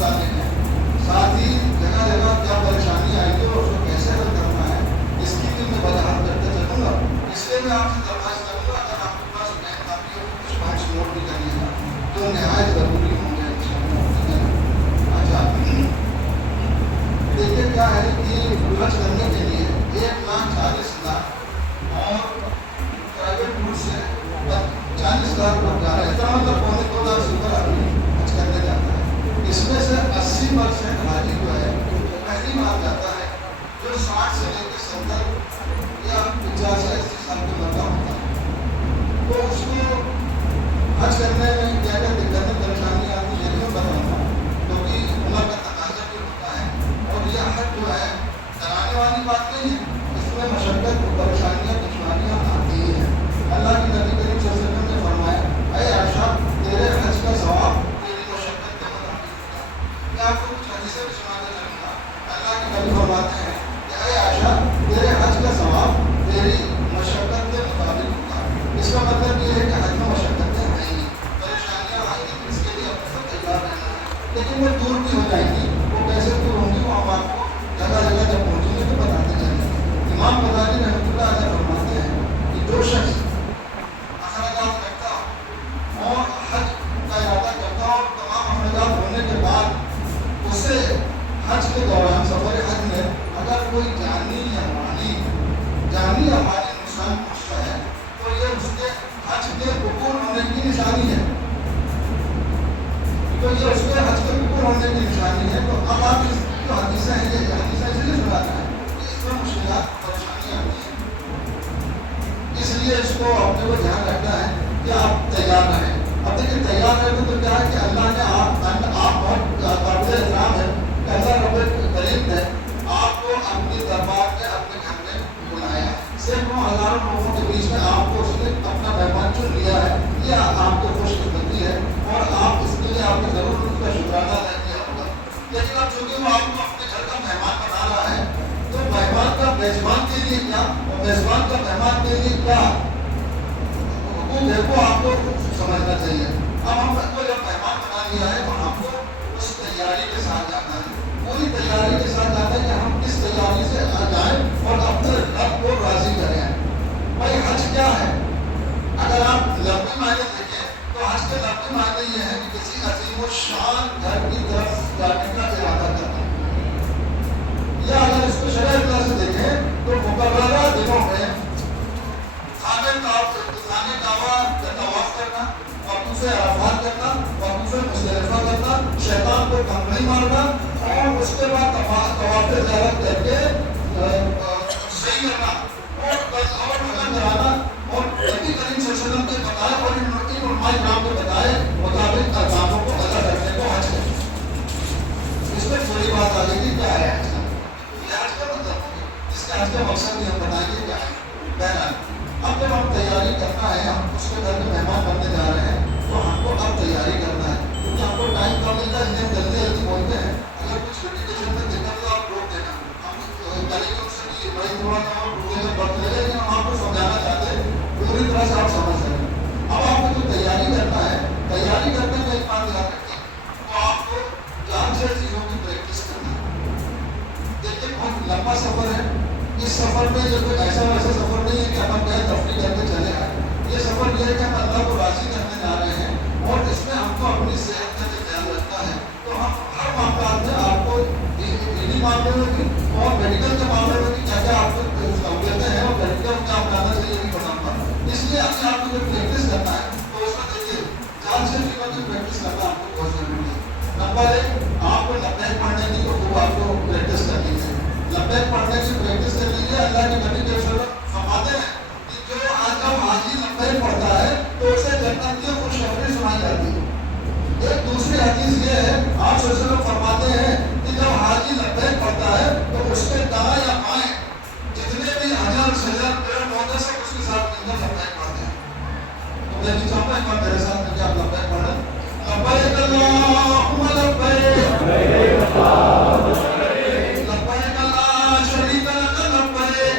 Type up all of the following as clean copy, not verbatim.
بتاتے ہیں، ساتھ ہی جگہ جگہ کیا پریشانی آئی ہے اور اس کو کیسے حل کرنا ہے اس کی بھی میں وضاحت کرتے چلوں گا. اس لیے میں آپ سے درخواست کروں گا اگر آپ کے پاس ٹائم کافی ہو کچھ پوائنٹس نوٹ بھی کریے گا تو نہایت ضروری ہوں گے. اچھا دیکھیے کیا ہے کہ حج کرنے کے لیے 1,40,00,000 اور پرائیویٹ روٹ سے 40,00,000 لوگ جا رہے ہیں. اتنا مطلب 2.25 سے اوپر آدمی حج کرنے جاتا ہے. اس میں سے 80% حاجی جو ہے پہلی بار جاتا ہے جو 60 سے لے کے 70 یا 50 سے 80 سال کے لڑکا ہوتا ہے. تو اس کو حج کرنے میں کیا کیا دقتیں پریشانی آتی ہے یہ بھی بتاؤں گا کیونکہ عمر کا تقاضا بھی ہوتا ہے. اور یہ حج جو ہے ڈرانے والی بات نہیں ہے، اس میں مشقت پریشانیاں دشواریاں آتی ہی ہیں. اللہ کے نبی کریم صلی اللہ علیہ وسلم نے فرمایا اے عائشہ تیرے حج کا ثواب تیری مشقت کے مطابق ہوگا. میں آپ کو کچھ حدیثیں بھی سناتے چلوں گا. اللہ کے نبی فرماتے ہیں کہ اے عائشہ تیرے حج کا ثواب تیری مشقت کے مطابق ہوگا. اس کا مطلب یہ ہے کہ حج میں مشقتیں ہیں ہی، پریشانیاں آئیں گی، اس کے لیے اپنے سب تیار رہنا ہے. لیکن وہ دور بھی ہو جائیں گی. وہ کیسے دور ہوں گی وہ ہم آپ کو جگہ جگہ جب پہنچیں گے تو بتاتے جائیں گے. امام غزالی رحمۃ اللہ علیہ فرماتے ہیں کہ جو شخص اخراجات رکھتا اور حج کا ارادہ کرتا اور تمام اخراجات ہونے کے بعد اسے حج کے دوران سفر حج میں اگر کوئی جانی یا مالی نقصان پہنچتا ہے تو یہ اس کے حج کے قبول ہونے کی نشانی ہے. تو یہ اس کے حج کے قبول ہونے کی نشانی ہے. تو اب آپ اس جو حدیثیں ہیں یہ حدیثیں اس لیے سناتے ہیں کہ اس میں مشکلات پریشانیاں آتی ہیں. اس لیے اس کو اپنے کو دھیان رکھنا ہے کہ آپ تیار رہیں. اب دیکھیں تیار رہتے تو کیا ہے کہ اللہ نے آپ بہت قابل احترام ہے کہ اللہ رب کریم نے آپ کو اپنے دربار میں اپنے گھر میں بلایا. سینکڑوں ہزاروں لوگوں کے بیچ میں آپ کو اس نے اپنا مہمان چن لیا ہے. یہ آپ کو خوش قسمتی ہے اور آپ اس کے لیے آپ نے ضرور اس کا شکرانہ ادا کیا ہوگا. لیکن اب چونکہ وہ آپ کو اپنے گھر کا مہمان بنا رہا ہے تو مہمان کا میزبان کے لیے کیا اور میزبان کا مہمان کے لیے کیا حقوق ہے وہ آپ کو سمجھنا چاہیے. اب ہم کو جب مہمان بنا لیا ہے تو ہم کو اس تیاری کے ساتھ جانا ہے. پوری تیاری کے ساتھ جانا ہے کہ ہم کس تیاری سے آ جائیں اور اپنے رب کو راضی کریں. بھائی حج کیا ہے؟ اگر آپ لفظی معنی دیکھیں تو حج کے لفظی معنی یہ ہے کہ کسی عظیم الشان گھر کی طرف جانے کا ارادہ کرنا. یا اگر اس کو شرعی اطلاع سے دیکھیں تو مقررہ دنوں میں خانہ کعبہ کا طواف کرنا، وقوف عرفات کرنا، وقوف مزدلفہ کرنا، شیطان کو کنگھی مارنا اور اس کے بعد طواف زیارت کر کے صحیح کرنا اور نظر کرانا اور نبی کریم صلی اللہ علیہ وسلم کے بتائے اور ان علماء کرام کے بتائے مطابق احکاموں کو ادا کرنے کو حج ہے. اس میں تھوڑی بات آ گئی کہ کیا ہے حج کا؟ یہ حج کا مطلب اس کا حج کا مقصد بھی ہم بتائیں گے کیا ہے. بہرحال اب جب ہم تیاری کرنا ہے، ہم اس کے گھر میں مہمان بننے جا رہے ہیں تو ہم کو اب تیاری کرنا ہے کیونکہ ہم کو ٹائم کم ملتا ہے. ہم جلدی جلدی بولتے ہیں. اگر کچھ میڈیٹیشن میں دقت تو آپ روک دینا. ہم کریں گے اس سے کہ بڑی تھوڑا سا اور روکنے کا وقت لگے لیکن ہم آپ کو سمجھانا چاہتے ہیں پوری طرح سے آپ سمجھ سکیں. اب آپ کو جو تیاری کرنا ہے، تیاری کرنے میں ایک بات یاد رکھیں تو آپ کو 4 چیزوں کی پریکٹس کرنا ہے. دیکھیے بہت لمبا سفر ہے. اس سفر میں یہ کوئی ایسا ویسا سفر نہیں ہے کہ ہم کہیں تفریح کر کے چلے آئیں. یہ سفر یہ ہے کہ ہم اللہ کو راضی کرنے جا رہے ہیں اور اس میں ہم کو اپنی صحت کا بھی خیال رکھنا ہے. تو ہم ہر معاملات میں آپ کو دینی معاملے میں بھی اور میڈیکل کے معاملے میں بھی کیا کیا آپ کو سہولتیں ہیں اور میڈیکل کیا اپنانا چاہیے یہ بھی بتاؤں گا. اس لیے ابھی آپ کو جو پریکٹس کرنا ہے تو اس میں دیکھیے 4 چیزوں کی پریکٹس کرنا آپ کو بہت ضروری ہے. نمبر 1 آپ کو لبیک پڑھنے کی تو آپ کو پریکٹس کرنی ہے. لبیک پڑھنے کی پریکٹس کر لیجیے. اللہ کے نبی کے فرماتے ہیں کہ جو جب حاجی لبیک پڑھتا ہے تو اسے جنت کی خوشخبری سنائی جاتی ہے. ایک دوسری حدیث یہ ہے آپ صلی اللہ علیہ وسلم فرماتے ہیں کہ جب حاجی لبیک پڑھتا ہے تو اس کے دائیں یا بائیں جتنے بھی حجر شجر پیڑ پودے سب اس کے ساتھ مل کر لبیک پڑھتے ہیں. تو میں بھی چاہوں گا ایک بار میرے ساتھ مل کے آپ لبیک پڑھیں. لبیک اللہم لبیک لبیک لا شریک لک لبیک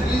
3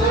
2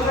2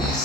20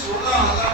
16,000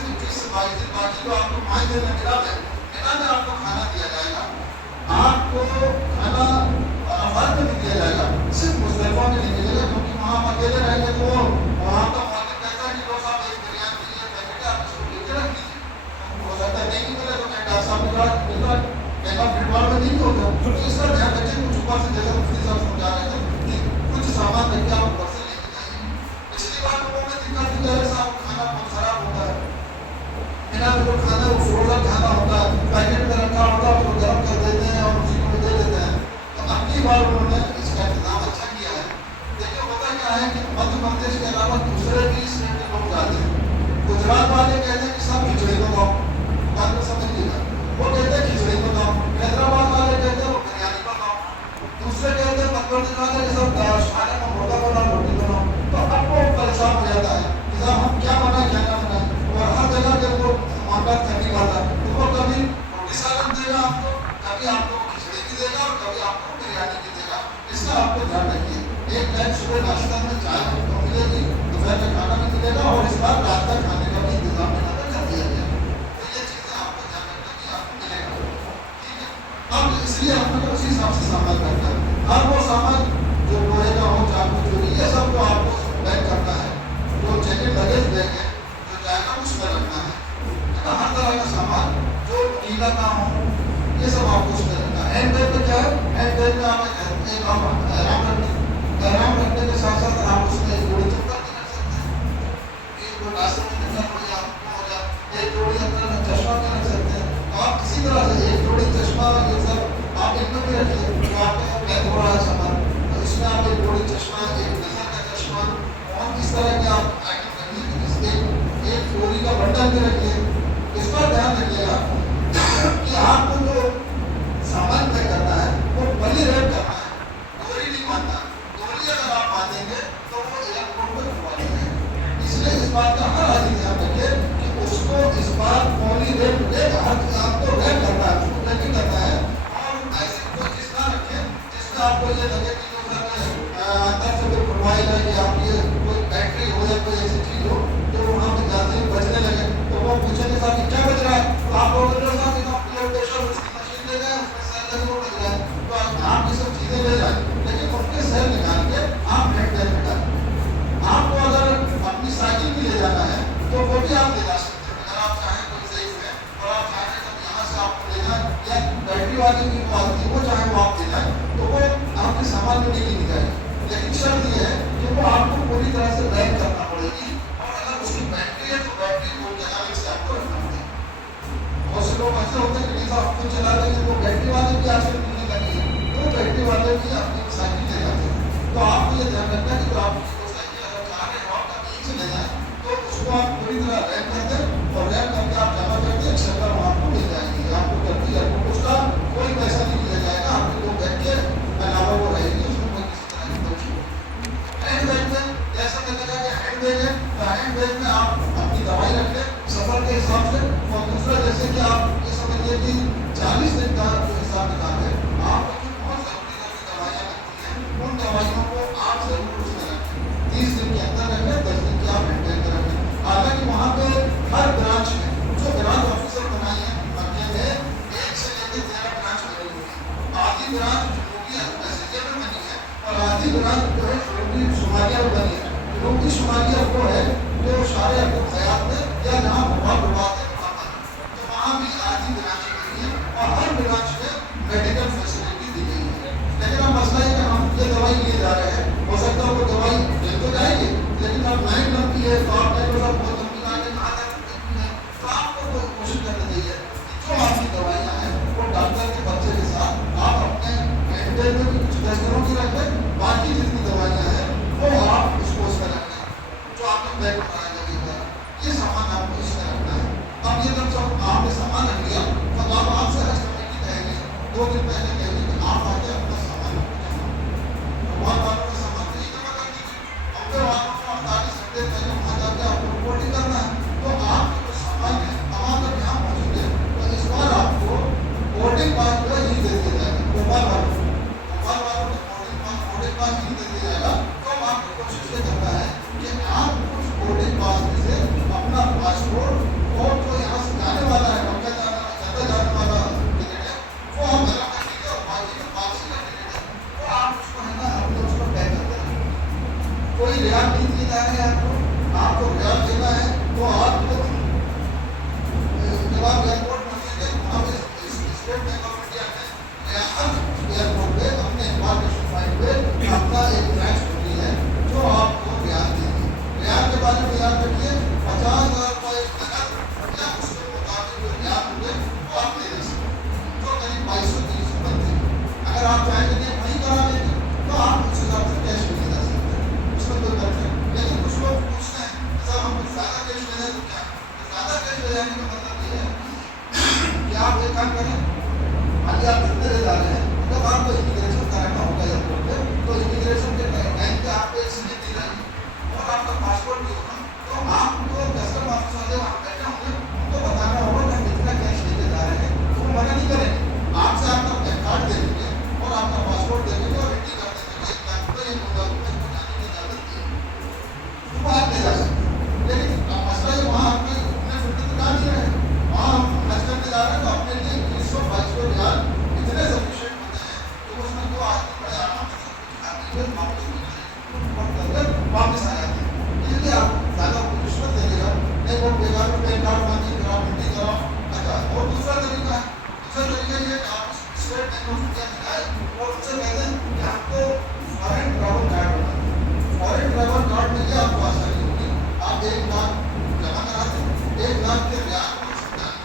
صرف 20 سے 22 دن باقی جو آپ کو 5 دن میں مینا میں آپ کو کھانا دیا جائے گا. آپ کو کھانا عرفات میں بھی دیا جائے گا, صرف مزدلفہ میں نہیں دیا جائے گا, کیونکہ وہاں آپ اکیلے رہیں گے تو وہاں کا مالک کہتا ہے کہ لوگ آپ ایک بریان کے لیے پیکٹ ہے, آپ اس کو لے کے رکھ دیجیے. ہو سکتا ہے نہیں ملے تو میں ڈاکٹر صاحب نے کہا ملتا میگا فٹبال میں نہیں ہوگا. تو اس کا دھیان رکھیں کچھ اوپر سے جیسا مفتی صاحب سمجھا رہے تھے کہ کچھ سامان رکھ کے آپ اوپر سے لے کے جائیے. پچھلی بار لوگوں میں دقت ہوئی ہے صاحب کھانا بہت خراب ہوتا ہے, مینا میں جو کھانا ہے وہ فروزن کھانا ہوتا ہے, پیکٹ میں رکھا ہوتا ہے, اس کو گرم کر دیتے ہیں اور اسی کو دے دیتے ہیں. تو اگلی بار انہوں نے اس کا انتظام اچھا کیا ہے. دیکھیں ہوتا کیا ہے کہ مدھیہ پردیش کے علاوہ دوسرے بھی اسٹیٹ کے لوگ جاتے ہیں. گجرات والے کہتے ہیں کہ سب کھچڑی کو دو, بات کو سمجھ لیجیے, وہ کہتے ہیں کھچڑی کو دو. حیدرآباد والے کہتے ہیں وہ بریانی کو دو. دوسرے کہتے ہیں مدھیہ پردیش والے کہ سب کھانے میں مرغا بناؤ, روٹی بناؤ. تو اب وہ پریشان ہو جاتا ہے کہ صاحب ہم کیا بنائیں کیا نہ بنائیں, اور ہر جگہ کے وہ معاملات کرنے والا ہے. تو وہ کبھی روٹی سالن دے گا آپ کو, کبھی آپ کو کھچڑی بھی دے گا, اور کبھی آپ کو بریانی بھی دے گا. اس کا آپ کو دھیان رکھیے. ایک ٹائم صبح ناشتہ میں چائے آپ کو ملے گی, دوپہر کا کھانا بھی ملے گا, اور اس بار رات کا کھانے کا بھی انتظام میں کر دیا گیا. تو یہ چیزیں آپ کو دھیان رکھنا کہ آپ کو ملے گا. ٹھیک ہے, اب اس لیے ہم نے اسی حساب سے سامان کرنا ہے. ہر وہ سامان جو لوہے کا ہو, چاقو, چوری, یہ سب کو آپ کو پیک کرنا ہے. جو جیکٹ لگیج بیگ ہے جو جائے گا اس میں رکھنا ہے. ہر طرح کا سامان جو گیلا نہ ہو یہ سب آپ کو اس میں رکھنا ہے. ہینڈ بیگ میں کیا ہے, ہینڈ بیگ میں آپ احرام رکھنے کے ساتھ ساتھ آپ اس میں ایک جوڑی چپل بھی رکھ سکتے ہیں. ایک جو راستے میں نکل پڑے آپ کو ہو جائے, ایک جوڑی اپنا چشمہ بھی رکھ سکتے ہیں. تو آپ اسی طرح سے ایک جوڑی چشمہ یہ سب آپ ان میں بھی رکھیے. تو آپ کا پیک ہو رہا ہے سامان, تو اس میں آپ ایک جوڑی چشمہ, ایک نظر کا چشمہ, اور اس طرح کے آپ آئٹم رکھیے. ایک چوری کا بنڈل بھی رکھیے. اس پر دھیان رکھیے گا کہ آپ کو جو سامان طے کرنا ہے وہ پلی ریٹ کرنا ہے, ڈوری نہیں باندھنا. ڈوری اگر آپ باندھیں گے تو وہ ایئرپورٹ پر چھوڑ دیں گے. اس لیے اس بات کا ہر آدمی دھیان رکھے کہ اس کو اس بار پولی ریٹ ملے گا. آپ کو ریٹ کرنا ہے, اس کو ریٹنگ کرنا ہے, اور ایسی کوئی چیز نہ رکھے جس میں آپ کو یہ لگے کہ جو اندر سے کوئی پروفائل ہے کہ آپ کی کوئی بیٹری ہو یا کوئی ایسی چیز ہو جو وہاں پہ جاتے ہی بچنے لگے. تو وہ پوچھیں گے صاحب کیا بچ رہا ہے, تو آپ بول رہے صاحب بلڈ پریشر اس کی مشین لے گئے, اس میں سیل لگے وہ بچ رہا ہے. تو آپ یہ سب چیزیں لے جائیں, لیکن ان کے سیل نکال کے آپ ہینڈ بیگ میں ڈالیں. آپ کو اگر اپنی سائیکل بھی لے جانا ہے تو وہ بھی آپ لے جا سکتے ہیں. اگر آپ چاہیں کوئی ضعیف ہے اور آپ چاہیں کہ یہاں سے آپ کو لے جائیں, یا بیٹری والی بھی آتی ہے وہ چاہیں وہ آپ لے جائیں, تو وہ آپ کے سامان میں نہیں جائے گی. لیکن شرط یہ ہے کہ وہ آپ کو پوری طرح سے بیک کرنا پڑے گی, اور اگر اس کی بیٹری ہے تو بیٹری کو جگہ سے آپ کو رکھنا پڑے گا. بہت سے لوگ ایسے ہوتے ہیں کہ جیسا آپ کو چلا رہے ہیں, تو بیٹری والے بھی آج کل ملنے لگی ہے, تو بیٹری والے بھی اپنی سائیکل لے جاتے ہیں. تو آپ کو یہ دھیان رکھنا ہے کہ جو آپ کی سائیکل اگر چلا رہے ہو آپ کہیں سے لے جائیں تو اس کو آپ پوری طرح ریپ کر دیں, اور ریپ کر کے آپ جمع کر دیں, ایک شکل وہاں کو مل جائے گی. آپ کو کرتی ہے اس کا کوئی پیسہ نہیں لیا جائے گا, آپ کو بیٹھ کے علاوہ وہ رہے گی, اس میں کوئی کسی طرح کی کوئی. ہینڈ بیگ میں جیسا لگے گا کہ ہینڈ بیگ ہے, تو ہینڈ بیگ میں آپ اپنی دوائی رکھ لیں سفر کے حساب سے. اور دوسرا جیسے کہ آپ یہ سمجھیے کہ 40 دن کا جو حساب کتاب ہے, آپ کو بہت ضروری ضروری دوائیاں لگتی ہیں, ان دوائیوں کو آپ ضرور اس میں رکھیں. 30 دن کے اندر رکھیں, 10 دن کے آپ ہینڈ بیگ میں رکھیں. حالانکہ وہاں پہ زیادہ کیش لے جانے کا مطلب یہ ہے کہ آپ ایک کام کریں، ابھی آپ جتنے لے جا رہے ہیں جب آپ کو امیگریشن کرانا ہوگا ایئرپورٹ پہ تو امیگریشن کے ٹائم پہ آپ کو ایک سلپ دی جائے گی اور آپ کا پاسپورٹ بھی ہوگا، تو آپ کو کسٹم آفس والے وہاں بیٹھے ہوں گے، ان کو بتانا ہوگا کہ ہم اتنا کیش لے کے جا رہے ہیں، تو وہ منع نہیں کریں گے، آپ سے آپ کا پین کارڈ دے دیں گے اور آپ کا پاسپورٹ دے دیں گے اور انٹری کر دیں گے 1 لاکھ روپئے 2 لاکھ روپئے کو جانے کی اجازت دی ہے، تو وہ آپ لے جا سکتے ہیں۔ لیکن مسئلہ یہ وہاں آپ نے گھومنے پھرنے تو جا نہیں رہے، وہاں ہم حج کرنے جا رہے ہیں تو اپنے لیے 2100-2200 ریال اتنے سفیشینٹ ہوتے ہیں کہ اس میں دو آدمی بڑے آرام سے سب کچھ واپس ہو جائے اور واپس آ جاتے ہیں، اس لیے آپ زیادہ رشوت دے گا نہیں، وہ بے کار پین کارڈ مانگی پھر آپ انٹری کراؤ۔ اچھا، اور دوسرا طریقہ یہ ہے کہ آپ اسٹیٹ بینک آف انڈیا میں جائیں اور ان سے کہتے ہیں کہ ہم کو فارن ٹریول کارڈ بنا دیں، فارن ٹریول کارڈ میں یہ آپ کو آسانی ہوگی، آپ 1 لاکھ جمع کرا دیں، 1 لاکھ کے ریال کو ڈالیں،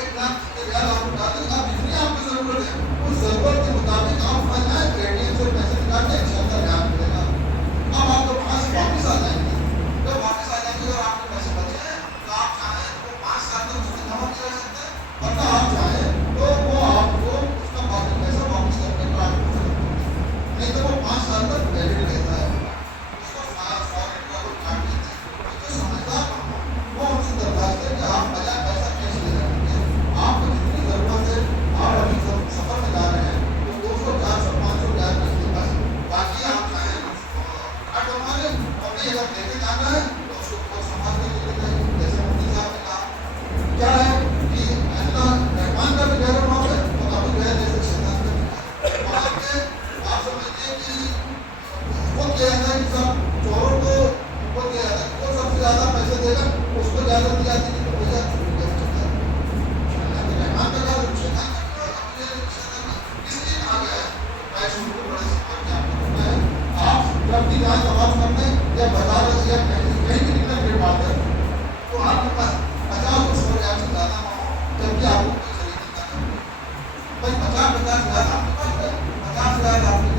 1 لاکھ کے ریال آپ کو ڈالیں، آپ جتنی آپ کی ضرورت ہے اس ضرورت کے مطابق آپ وہاں جائیں، ATM سے پیسے نکالیں، 100 ریال ملے گا، اب آپ کو وہاں سے واپس آ جائیں گے، جب واپس آ جائیں گے اور آپ کے پیسے بچے ہیں تو آپ چاہیں تو 5 سال تک اس میں جمع کیا جا سکتا ہے، ورنہ آپ چاہیں تو وہ آپ کو اس کا باقی پیسہ واپس کرنے کا آپ کو نہیں تو وہ 5 سال تک ویلڈ رہتا ہے، اس کو فارن ٹریول کارڈ کہتے ہیں۔ جو سمجھدار ہوں وہ ان سے درخواست ہے کہ آپ بجائے پیسہ کیش لے جائیں گے، آپ کو جتنی ضرورت ہے، آپ ابھی سفر میں جا رہے ہیں تو 200 400 500 ریال کے بس، باقی آپ چاہیں کارڈ بنوا لیں، اور نہیں اگر لے کے جانا ہے تو اس کو سنبھال کے لے کے جائیں، جیسے مودی صاحب نے کہا کیا ہے کہ اللہ رحمان کا بھی گہرا معاف ہے اور ابھی جو ہے جیسے شیطان کا بھی ہے، وہاں پہ آپ سمجھتے ہیں کہ وہ کیا ہے کہ سب چوروں کو وہ کیا ہے وہ سب سے زیادہ پیسے دے گا اس کو زیادہ دی جاتی ہے، تو بھیا چوری کر چکا ہے، رحمان کا کہا شیطان کا اس لیے کہا گیا ہے پیسوں کو بڑے سامان کے آپ کو کرنا ہے، آپ جب بھی جائیں طواف کرنے یا بازار یا کہیں بھی نکلیں بھیڑ بھاڑ کر تو آپ کے پاس 50-100 ریال سے زیادہ نہ ہو، جب بھی آپ کو کوئی خریدنے کا ہے بھائی 50 ہزار آپ کے پاس ہے، 50 ہزار آپ کے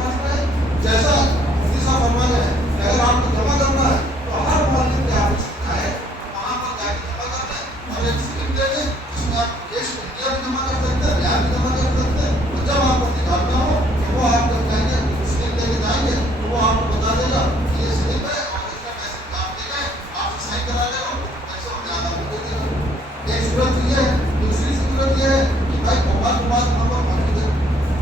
پاس ہے، جیسا مفتی صاحب فرما رہے ہیں کہ اگر آپ کو جمع کرنا ہے تو ہر معلم کے آپ کو سکھائے وہاں پر جا کے جمع کر دیں اور ایک سلپ دے دیں، اس میں آپ کیش انڈیا بھی جمع کر سکتے ہیں، ریال بھی جمع کر سکتے ہیں، اور جب آپ کو نکالنا ہو تو وہ آپ جب جائیں گے سلپ لے کے جائیں گے تو وہ آپ کو بتا دے گا کہ یہ سلپ ہے اور اس میں پیسے آپ دے گئے، آپ سے سائن کرا لے گا، پیسے اور زیادہ ہو دے گا۔ ایک صورت یہ ہے، دوسری صورت یہ ہے کہ بھائی موبائل نمبر موجود ہے،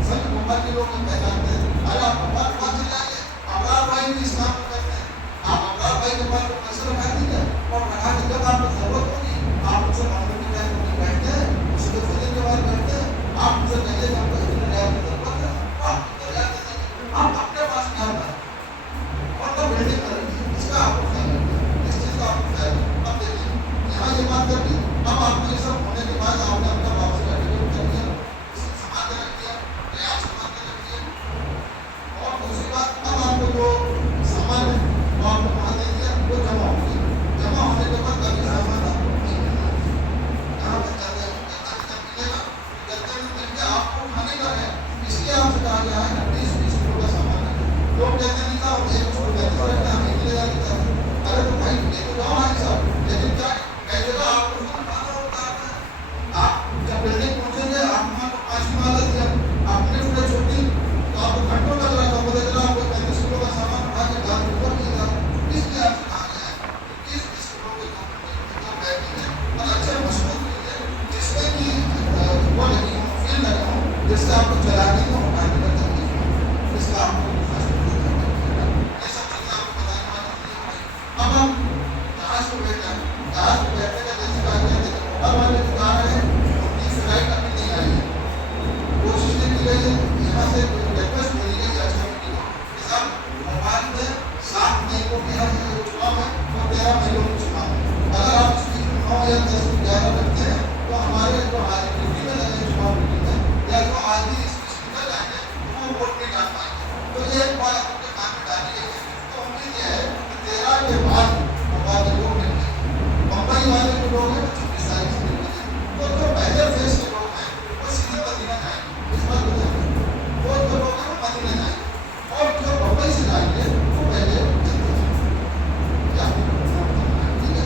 سب موبائل کے لوگ پہچانتے ہیں، اگر آپ موبائل سے جائیں گے ابرار بھائی بھی اس کام کو کرتے ہیں، آپ ابرار بھائی کے پاس پیسے رکھا دیجیے اور رکھا کے جب آپ کو ضرورت ہوگی آپ ان سے معلوم کی ٹائم میں بیٹھتے ہیں، اس کے فضل کے بعد بیٹھتے ہیں، آپ ان سے کہیے کہ ہم کو اتنے ریال کی ضرورت ہے، آپ کتنے ریال دے دیں گے، آپ اپنے پاس کیا ہوتا ہے اور تو بلڈنگ کریں گے، اس کا آپ کو خیال رکھنا، اس چیز کا آپ کو خیال رکھنا۔ اب دیکھیے یہاں یہ بات کر دی، اب آپ کو یہ سب ہونے کے بعد آپ نے اپنا واپس کا ٹکٹ کر دیا، سامان کے رکھ دیا، ریال سامان کے رکھ دیا، اور دوسری بات اب آپ کو جو سامان ہے وہ آپ کو وہاں دے دیا، وہ جمع ہو گیا، جمع ہونے کے بعد ابھی سامان آپ کو نہیں ملنا، یہاں پہ جلدی ملے گا، جلدی میں مل کے آپ کو اٹھانے کا ہے، اس لیے آپ سے کہا گیا ہے کہ 20-20 کلو کا سامان ہے، لوگ کہتے نہیں تھا اور ایک چھوڑ کہتے ہیں ہم ایک لے جاتے تھے، ارے تو بھائی لے تو جاؤ بھائی صاحب، لیکن کیا کئی جگہ آپ کو اٹھانا ہوتا ہے، آپ جب بلڈنگ پہنچیں گے آپ وہاں کو 5 عمارت ہے، آپ نے اٹھے چھوٹی تو آپ کو گھنٹوں لگ رہا تھا، بدل رہا آپ کو 35 کلو کا سامان اٹھا کے گھر اوپر لے جاؤ، اس لیے آپ سے کہا گیا ہے کہ 20-20 کلو کے دو بیگ ہیں اور اچھے مضبوط لیجیے جس میں کہ وہ لگی ہوں فیل لگا ہوں جس سے آپ کو چلانے کو اٹھانے کا تکلیف ہو، اس کا آپ کو یہ سب چیزیں آپ کو بتانے والی چیزیں ہوئی۔ اب ہم جہاز کو بیٹھے جہاز کو بیٹھنے کا جیسے کہا گیا تھا کہ موبائل والے جو کہا رہے ہیں ان کی فلائٹ ابھی نہیں آئی ہے، کوشش یہ کی گئی ہے یہاں سے ریکویسٹ ملی گئی ہے کمیٹی کو کہ صاحب موبائل میں 7 مئی کو میرا جو چناؤ ہے وہ 13 مئی کو چناؤ ہے، اگر آپ اس کی 9 یا 10 11 رکھتے ہیں تو ہمارے جو آج ڈیوٹی میں لگے چناؤ ڈیوٹی میں یا جو آج ہی اس نکل جائیں گے وہ ووٹ نہیں ڈال پائیں گے، تو یہ ایک بات آپ کے کام میں ڈالی گئی ہے، تو امید یہ ہے کہ 13 کے بعد موبائل کے لوگ مل گئے، بمبئی والے جو لوگ ہیں وہ 26 تاریخ سے مل گئے، تو جو پہلے فیز کے لوگ ہیں وہ سیدھے مدینہ جائیں گے، اس بات کو جائیں گے، وہ جو لوگ ہیں وہ مدینہ جائیں گے، اور جو بمبئی سے جائیں گے وہ پہلے جلدی جائیں گے، ٹھیک ہے،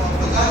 50,000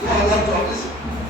2024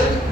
1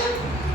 1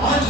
5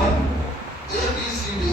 1 ABCDE।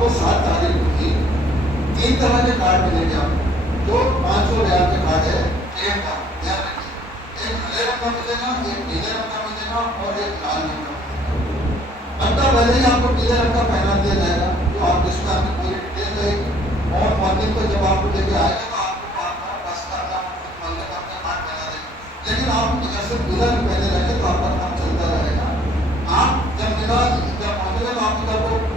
آپ کو 7 تاریخ کو ہی 3 طرح کے کارڈ ملیں گے آپ کو، جو 500 ریال کے کارڈ ہے ٹرین کا، دھیان رکھیے، ایک ہرے رنگ کا ملے گا، ایک نیلے رنگ کا ملے گا اور ایک لال رنگ کا ملے گا۔ گھنٹہ پہلے ہی آپ کو نیلے رنگ کا پہنا دیا جائے گا، جو آپ جس میں آپ کی پوری ڈیٹیل رہے گی، اور مارننگ کو جب آپ کو لے کے آئے گا تو آپ کو آپ کا بس کا اپنا کارڈ پہنا دے گا، لیکن آپ ایسے پورا بھی پہلے رکھے تو آپ کا کام چلتا رہے گا۔ آپ جب ملا جب پہنچے گا تو آپ کو جب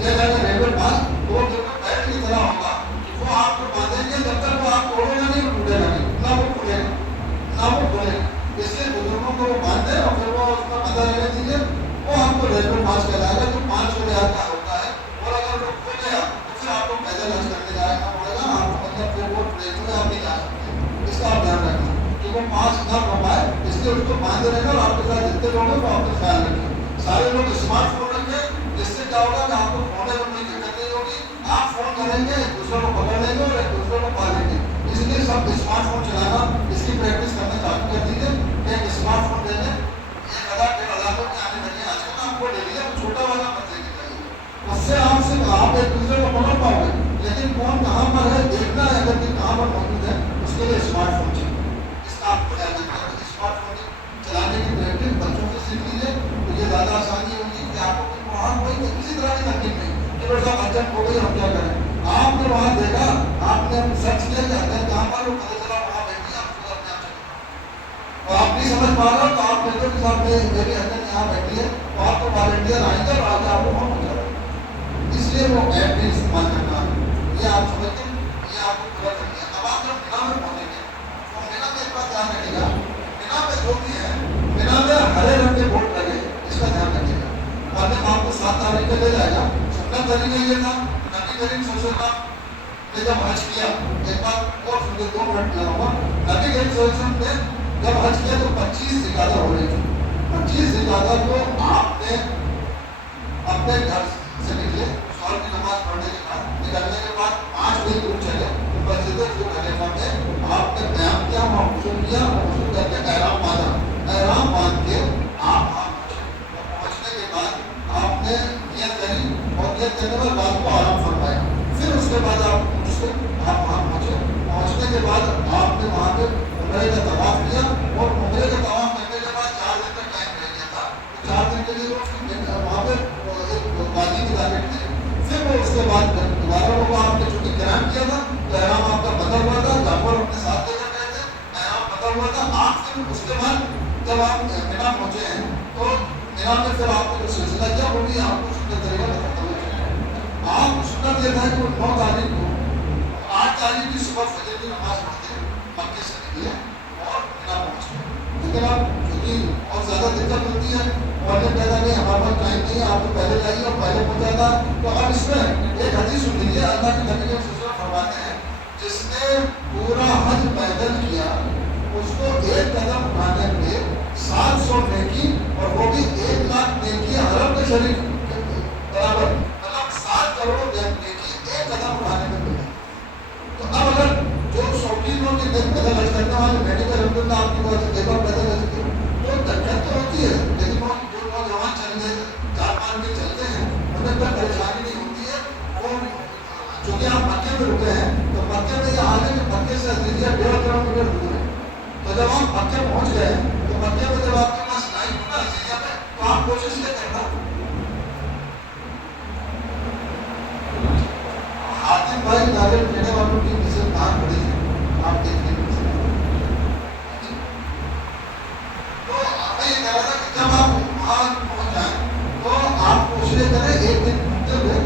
دیا جائے گا ریلوے پاس، تو وہ بالکل بیلٹ کی طرح ہوگا کہ وہ آپ کو باندھیں گے، جب تک وہ آپ توڑے گا نہیں، وہ ٹوٹے گا نہیں، نہ وہ کھلے گا نہ وہ کھلے گا۔ اس لیے بزرگوں کو وہ باندھے اور پھر وہ اس کا پتہ رہنے دیجیے، وہ آپ کو ریلوے پاس کہلائے گا، جو 500 ریال کا ہوتا ہے، اور اگر وہ کھل گیا تو پھر آپ کو پیدل حج کرنے جانا پڑے گا، آپ کو مطلب پھر وہ ٹرین میں آپ نہیں جا سکتے۔ اس کا آپ دھیان رکھنا کہ وہ پاس نہ کمائے، اس لیے اس کو باندھے رہنا، اور آپ کے ساتھ جتنے لوگ ہیں وہ آپ کا خیال رکھیں۔ سارے لوگ اسمارٹ فون رکھیں، جس سے کیا ہوگا کہ آپ کو فون میں کوئی دقت نہیں ہوگی، آپ فون کریں گے ایک دوسرے کو پکڑ لیں گے اور ایک دوسرے کو پا لیں گے۔ اس لیے سب اسمارٹ فون چلانا، اس کی پریکٹس کرنا چالو کر دیجیے کہ ایک اسمارٹ فون لے لیں، 1,000 1,500 کے آنے لگے آج کل، آپ کو لے لیجیے، چھوٹا والا مت لے کے چاہیے، اس سے آپ ایک دوسرے کو پکڑ پاؤ گے، لیکن فون کہاں پر ہے دیکھنا ہے، اگر کہاں پر موجود ہے، اس کے لیے اسمارٹ فون چاہیے۔ اس کا آپ کو خیال رکھنا ہے، اسمارٹ فون چلانے کی پریکٹس بچوں سے سیکھ لیجیے تو یہ زیادہ آسانی ہوگی کہ آپ کو وہاں کوئی کسی طرح کی تکلیف نہیں کہ بیٹا ارجنٹ ہو گئی ہم کیا کریں۔ آپ نے وہاں دیکھا، آپ نے سرچ کیا کہ اگر کہاں پر وہ پتہ چلا وہاں بیٹھی آپ کو اپنے آپ چلے، اور آپ نہیں سمجھ پا رہا تو آپ کہتے ہو کہ صاحب میری اندر یہاں بیٹھی ہے، تو آپ کو والنٹیئر آئیں گے اور آگے آپ کو وہاں پہنچا رہے ہیں۔ اس لیے وہ ایپ بھی استعمال کرنا ہے، یہ آپ سمجھتے ہیں، یہ آپ کو پورا کرنا ہے۔ اب آپ جب مینا میں پہنچیں گے تو مینا میں ایک بات دھیان رکھیے گا، مینا میں جو بھی ہے، مینا میں ہرے رنگ کے بورڈ لگے، اس کا دھیان رکھیے گا، ورنہ آپ کو 7 تاریخ کے لے جائے گا۔ سنت طریقہ یہ تھا، نبی کریم صلی اللہ علیہ وسلم نے جب حج کیا، ایک بات اور سن کے 2 منٹ لگا ہوا، نبی کریم صلی اللہ علیہ وسلم نے جب حج کیا تو 25 ذی القعدہ ہو رہی تھی، 25 ذی القعدہ کو آپ نے اپنے گھر سے نکلے، سال کی نماز پڑھنے کے بعد نکلنے کے بعد 5 بجے دور چلے تو مسجد خلیفہ میں آپ نے قیام کیا، وہاں غسل کیا، اور غسل کر کے احرام باندھا، احرام باندھ کے آپ وہاں پہنچنے کے بعد آپ نے نیت کری، اور نیت کرنے پر رات کو آرام فرمایا، پھر اس کے بعد آپ وہاں پہنچنے کے بعد آپ نے وہاں پہ عمرے کا طواف کیا، اور عمرے کا طواف کرنے کے بعد 4 دن کا ٹائم رہ گیا تھا، 4 دن کے لیے وہاں پہ ایک وادی کی ٹارگیٹ تھی، پھر وہ اس کے بعد دوبارہ وہ آپ نے چونکہ قیام کیا تھا تو احرام آپ کا بدل ہوا تھا، جانور اپنے ساتھ لے کر گئے تھے، احرام بدل ہوا تھا، آپ پھر اس کے بعد جب آپ مینا پہنچے ہیں تو مینا میں پھر آپ نے جو سلسلہ کیا وہ بھی آپ کو سنت طریقہ بتاتا ہوا، آپ سنت یہ تھا کہ 9 تاریخ کو 8 تاریخ کی صبح فجر کی نماز پڑھتے مکے سے نکلے اور مینا پہنچے، لیکن آپ چونکہ بہت زیادہ دقت ہوتی ہے، اور یہ کہتا نہیں ہمارے پاس ٹائم نہیں ہے، آپ تو پہلے جائیے اور پہلے پہنچا تھا، تو اب اس میں ایک حدیث سن لیجیے، اللہ کے نبی صلی اللہ علیہ وسلم فرماتے ہیں جس نے پورا حج پیدل کیا اس کو 1 قدم اٹھانے پہ 700 نیکی، اور وہ بھی 1 لاکھ نیکی حرم کے شریف کے برابر، مطلب 7 کروڑ نیکی 1 قدم اٹھانے میں ملے۔ تو اب اگر جو شوقین لوگ پیدل حج کرنے والے میڈیکل الحمدللہ آپ کی بات ایک بار پیدل حج کی تو دقت تو ہوتی ہے، لیکن وہ جو نوجوان چل گئے 4-5 دن چلتے ہیں انہیں کوئی پریشانی نہیں ہوتی ہے، وہ چونکہ آپ مکے میں رکے ہیں تو مکے میں یہ حال ہے کہ مکے سے عزیزیہ 1.5 کلومیٹر دور ہے، تو جب آپ مکے پہنچ گئے تو مکے میں جب آپ کے پاس لائن ہونا عزیزیہ میں تو آپ کوشش یہ کرنا حاتم بھائی ناریل کھینے والوں کی مثل کہاں پڑی ہے آپ دیکھنے میں تو ہمیں یہ کہہ رہا تھا کہ جب آپ وہاں پہنچ جائیں تو آپ کوشش کریں 1 دن گھومتے ہوئے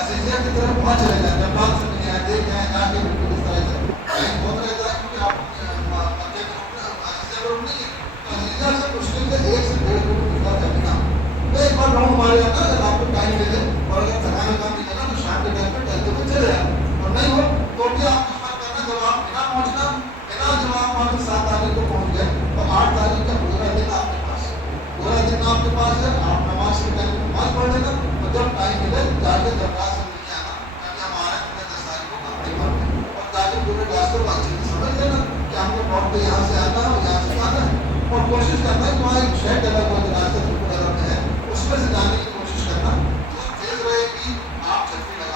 عزیزیہ کی طرف وہاں چلے جائیں، جب بات سن لیا دیکھ جائیں جا کے بالکل اس طرح سے ٹائم بہت رہتا ہے کیونکہ آپ مکے میں عزیزیہ میں رک نہیں ہے، تو عزیزیہ سے مشکل سے 1 سے 1.5 کلومیٹر چلنا، تو ایک بار راؤنڈ مارے جاتا ہے، اگر آپ کو ٹائم ملے اور اگر تھکانے کا بھی لگا تو شام کے ٹائم پہ ٹہلتے ہوئے چلے جائیں، اور نہیں ہو تو بھی آپ کو فرق کرنا جب آپ مینا پہنچنا، مینا جب آپ وہاں پہ 7 تاریخ کو پہنچ گئے تو 8 تاریخ کا پورا دن آپ کے پاس ہے، پورا دن آپ کے پاس ہے، آپ نماز کے ٹائم نماز پڑھ لینا، اور جب ٹائم ملے جا کے درگاہ سے مل کے آنا، تاکہ ہم آ رہے ہیں 10 تاریخ کو کپڑے پہن کے، اور تاکہ پورے راستے کو اچھے سے سمجھ لینا کہ ہم کو روڈ پہ یہاں سے آنا ہے اور یہاں سے آنا ہے، اور کوشش کرنا ہے وہاں ایک شیڈ الگ ہو جو راستے بالکل الگ ہے اس میں سے جانے کی کوشش کرنا، دور تیز رہے گی، آپ چھتری لگا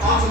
5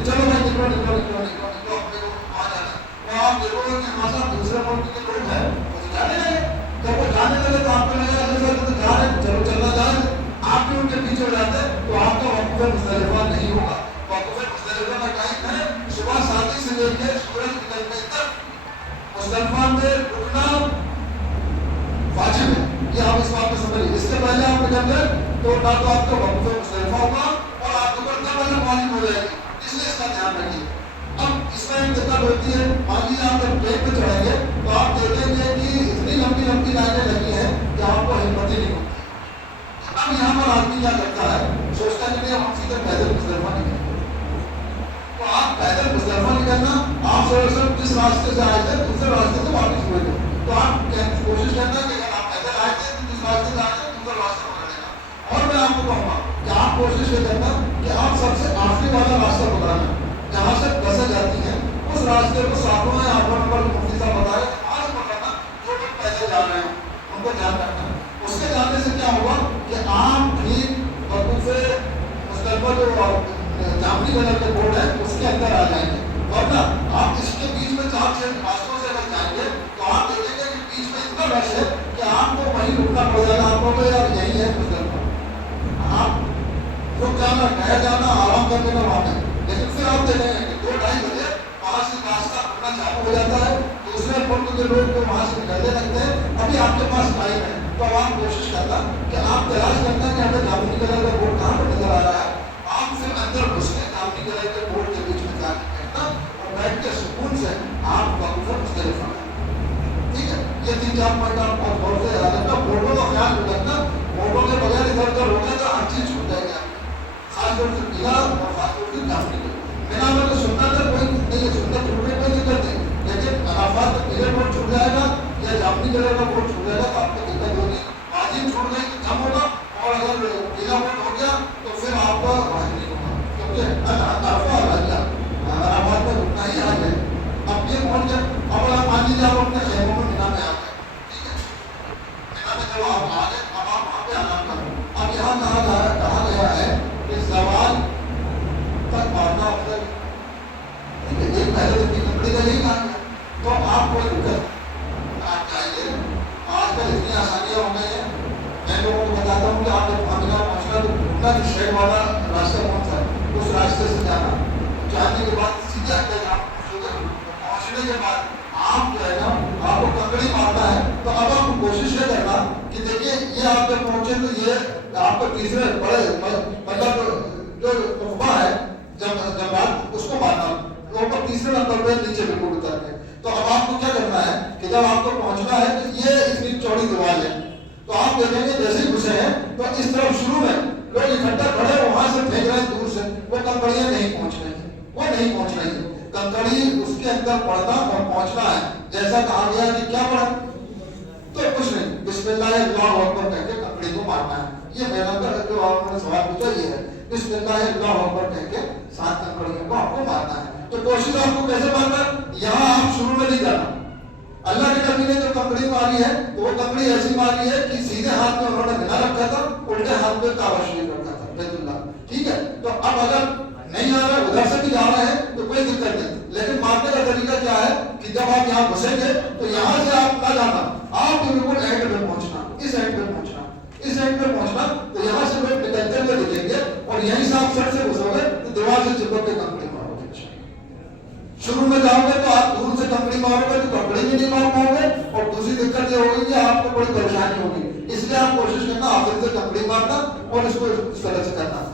کہ چلو بھائی نکلو نکلو نکلو نکلو نکلو اپنے کو وہاں جانا ہے. تو آپ دیکھو گے کہ وہاں سے دوسرے ملک کے لوگ ہیں وہ تو جانے لگے. جب وہ جانے لگے تو آپ کو لگے اچھا تو جا رہے ہیں چلو چلنا جائے. آپ بھی ان کے پیچھے ہو جاتے تو آپ کا وقوف مزدلفہ نہیں ہوگا. وقوف مزدلفہ کا ٹائم ہے صبح 7 سے لے کے سورج نکلنے تک. مزدلفہ میں رکنا واجب ہے. یہ آپ اس بات کو سمجھیں. اس سے پہلے آپ نکل گئے تو نہ تو آپ کا وقوف مزدلفہ ہوگا اور آپ کو کرنا واجب ہو جائے گی. اس لیے اس کا دھیان رکھیے. اب اس میں ایک دقت ہوتی ہے. مان لیجیے آپ جب ٹرین پہ چڑھیں گے تو آپ دیکھیں گے کہ اتنی لمبی لمبی لائنیں لگی ہیں کہ آپ کو ہمت ہی نہیں ہوتی. اب یہاں پر آدمی کیا کرتا ہے سوچتا ہے کہ ہم سیدھے پیدل مزدلفہ نکلیں. تو آپ پیدل مزدلفہ نکلنا آپ سوچ جس راستے سے آئے تھے دوسرے راستے سے واپس ہوئے تھے. تو آپ کوشش کرنا کہ اگر آپ پیدل آئے تھے تو جس راستے سے آئے تھے دوسرا راستہ پکڑ لینا. اور میں آپ کو کہوں گا کہ آپ کوشش یہ کرنا کہ آپ سب سے آخری والا راستہ پکڑنا جہاں سے بسیں جاتی ہیں. اس راستے کو ساتھوں میں آپ پر مفتی صاحب بتائے آج پکڑنا جو لوگ پیدل جا رہے ہیں ان کو دھیان رکھنا. اس کے جانے سے کیا ہوگا کہ آپ ٹھیک وقوف مزدلفہ جو جامنی کلر کے بورڈ ہے اس کے اندر آ جائیں گے. ورنہ آپ اس کے بیچ میں 4-6 راستوں سے اگر جائیں گے تو آپ دیکھیں گے کہ بیچ میں اتنا رش ہے کہ آپ کو وہیں رکنا پڑ جائے گا. آپ کو تو یار یہی ہے مزدلفہ. آپ رک جانا ٹھہر جانا آرام کر لینا وہاں پہ. لیکن پھر آپ دیکھیں گے کہ 2-2:30 بجے وہاں سے راستہ رکنا چالو ہو جاتا ہے. دوسرے ملک کے لوگ جو وہاں سے نکلنے لگتے ہیں. ابھی آپ کے پاس ٹائم ہے تو آپ کوشش کرنا کہ آپ تلاش کرنا کہ ہمیں جامنی کلر کا بورڈ کہاں پر نظر آ رہا ہے. آپ پھر اندر گھس کے جامنی کلر کے بورڈ کے بیچ میں جا کے بیٹھنا اور بیٹھ کے سکون سے آپ وقوف مزدلفہ کرنا. ٹھیک ہے. یہ 3-4 پوائنٹ آپ بہت غور سے یاد رکھنا. بورڈوں کا خیال رکھنا. بورڈوں کے بغیر ادھر ادھر ہوگا تو ہر چیز چھوٹ جائے گی. خاص طور سے مینا اور خاص طور سے جامنی کلر. مینا میں تو سنت ہے کوئی نہیں ہے. سنت چھوٹنے کوئی دقت نہیں. لیکن عرفات کا کلر بورڈ چھوٹ جائے گا یا جامنی کلر کا بورڈ چھوٹ جائے گا تو آپ کو دقت ہوگی. واجب چھوٹ گئی تو کم ہوگا اور اگر پیلا بورڈ ہو گیا تو پھر آپ کا واجب نہیں ہوگا کیونکہ عرفہ عرفات میں رکنا ہی حج ہے. اب یہ پہنچ گئے. اب آپ مان لیجیے آپ اپنے خیموں میں مینا میں آ گئے. ٹھیک ہے. مینا میں جب آپ آ گئے اب آپ وہاں پہ آرام کرو. اب یہاں کہا گیا ہے کہ زوال تک مارنا افضل. ٹھیک ہے. ایک پہلے دن کی لکڑی کا یہی کام ہے. تو آپ کوئی دقت آپ چاہیے. آج کل اتنی آسانیاں ہو گئی ہیں. میں لوگوں کو بتاتا ہوں کہ آپ جب پہنچنا تو ڈھونڈنا کہ شیڈ والا راستہ کون سا ہے اس راستے سے جانا. جانے کے بعد سیدھے اندر جانا. پہنچنے کے بعد آپ جو ہے نا آپ کو کنکڑی مارنا ہے. تو اب آپ کو کوشش یہ کرنا کہ دیکھیے یہ آپ جب پہنچے تو یہ آپ کو تیسرے بڑے مطلب جو رقبہ ہے جب آپ اس کو مارنا اوپر تیسرے نمبر پہ نیچے بالکل اتر کے. تو اب آپ کو کیا کرنا ہے کہ جب آپ کو پہنچنا ہے تو یہ اتنی چوڑی دیوار ہے. تو آپ دیکھیں گے جیسے ہی گھسے ہیں تو اس طرف شروع میں لوگ اکٹھا کھڑے وہاں سے پھینک رہے ہیں دور سے. وہ کنکڑیاں نہیں پہنچ رہی ہیں. وہ نہیں پہنچ رہی ہیں. کنکڑی اس کے اندر پڑنا اور پہنچنا ہے. جیسا کہا گیا کہ کیا پڑھا تو کچھ نہیں بسم اللہ اللہ اکبر کہہ کے کنکڑی کو مارنا ہے. یہ میرا جو آپ نے سوال پوچھا یہ ہے بسم اللہ اللہ اکبر کہہ کے 7 کنکڑیوں کو آپ کو مارنا ہے. تو کوشش آپ کو کیسے مارنا ہے. یہاں آپ شروع میں نہیں جانا. اللہ کے نبی نے جو کنکڑی ماری ہے تو وہ کنکڑی ایسی ماری ہے کہ سیدھے ہاتھ میں انہوں نے بنا رکھا تھا الٹے ہاتھ میں کعبہ شریف رکھا تھا بیت اللہ. ٹھیک ہے. تو اب اگر نہیں آ رہا ادھر سے بھی جا رہے ہیں تو کوئی دقت نہیں. لیکن مارنے کا طریقہ کیا ہے کہ جب آپ یہاں گھسیں گے تو یہاں سے آپ نہ جانا. آپ بالکل اینڈ پہ پہنچنا. اس اینڈ پہ پہنچنا. اس اینڈ پہ پہنچنا تو یہاں سے لوگ نکلتے ہوئے دکھیں گے اور یہیں سے آپ سر سے گھسو گے تو دیوار سے چپک کے کنکڑی مارو گے. شروع میں جاؤ گے تو آپ دور سے کنکڑی مارو گے تو کنکڑی بھی نہیں مار پاؤ گے اور دوسری دقت یہ ہوگی کہ آپ کو بڑی پریشانی ہوگی. اس لیے آپ کوشش کرنا آخر سے کنکڑی مارنا اور اس کو اس طرح سے کرنا.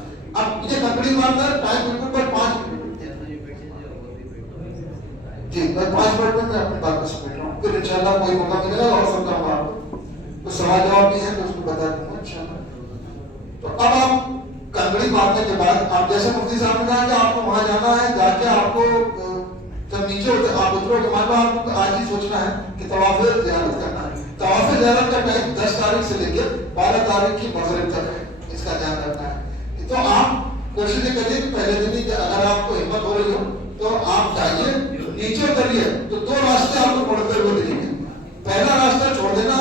اب یہ کنکڑی مارنا ہے ٹائم بالکل پر 5 منٹ. جی میں 5 منٹ میں اپنی بات کو سمیٹ رہا ہوں. پھر انشاءاللہ کوئی موقع ملے گا اور سمجھاؤں گا آپ کو. تو سوال جواب بھی ہے تو اس کو بتا دوں گا انشاءاللہ. تو اب آپ کنکڑی مارنے کے بعد آپ جیسے مفتی صاحب نے کہا کہ آپ کو وہاں جانا ہے. جا کے آپ کو جب نیچے ہوتے آپ اترو تو مان لو آپ کو آج ہی سوچنا ہے کہ طواف زیارت کرنا ہے. طواف زیارت کا ٹائم 10 تاریخ سے لے کے 12 تاریخ کی مغرب تک ہے. اس کا دھیان رکھنا ہے. تو آپ کوشش یہ کریے کہ پہلے دن ہی اگر آپ کو ہمت ہو رہی ہو تو آپ جائیے نیچے اتریے تو 2 راستے آپ کو مڑتے ہوئے دکھیں گے. پہلا راستہ چھوڑ دینا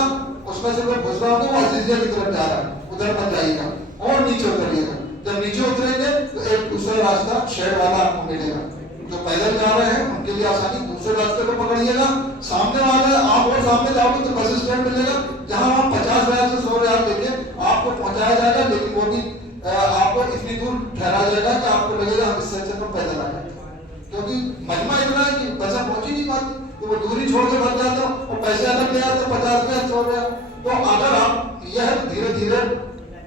اس میں سے کوئی گھس رہا ہوگا وہ عزیزیہ کی طرف جا رہا ہے ادھر مت جائیے گا اور نیچے اتریے گا. جب نیچے اتریں گے تو ایک دوسرا راستہ شیڈ والا آپ کو ملے گا. پڑھیے گا, سامنے والا آپ اور سامنے جاؤ گے تو بس اسٹینڈ ملے گا جہاں آپ 50 ریال سے 100 ریال دے کے آپ کو پہنچایا جائے گا, لیکن وہ بھی آپ کو اتنی دور ٹھہرایا جائے گا کہ آپ کو لگے گا ہم اس سے اچھا پیدل آ جائیں, کیونکہ مجمع اتنا ہے کہ بسیں پہنچ ہی نہیں پاتی, تو وہ دوری چھوڑ کے بچ جاتا اور پیسے الگ لے آتے 50 ریال 100 ریال. تو اگر آپ یہ ہے دھیرے دھیرے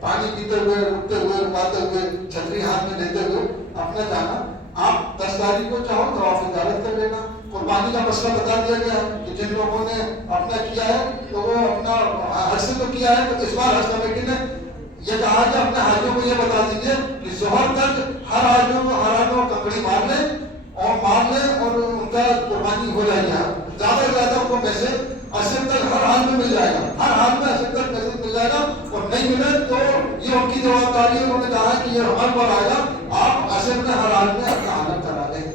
پانی پیتے ہوئے, اٹھتے ہوئے, رکاتے ہوئے, چھتری ہاتھ میں لیتے ہوئے اپنا جانا. آپ 10 تاریخ کو چاہو تو آپ زیارت کر لینا. قربانی کا مسئلہ بتا دیا گیا ہے کہ جن لوگوں نے اپنا کیا ہے تو وہ اپنا حج سے تو کیا ہے, تو اس بار حج کمیٹی نے یہ کہا کہ اپنے حاجیوں کو یہ بتا دیجیے کہ ظہر تک ہر حاجیوں کو ککڑی مار لیں اور ان کا قربانی ہو جائے گا. زیادہ سے زیادہ ان کو میسج عصر تک ہر حال میں مل جائے گا, ہر حال میں عصر تک میسج مل جائے گا, اور نہیں ملے تو یہ ان کی جواب داری ہے. انہوں نے کہا کہ یہ ہمارے پر آئے گا, آپ عصر میں ہر حال میں اپنا حالت کرا دیں.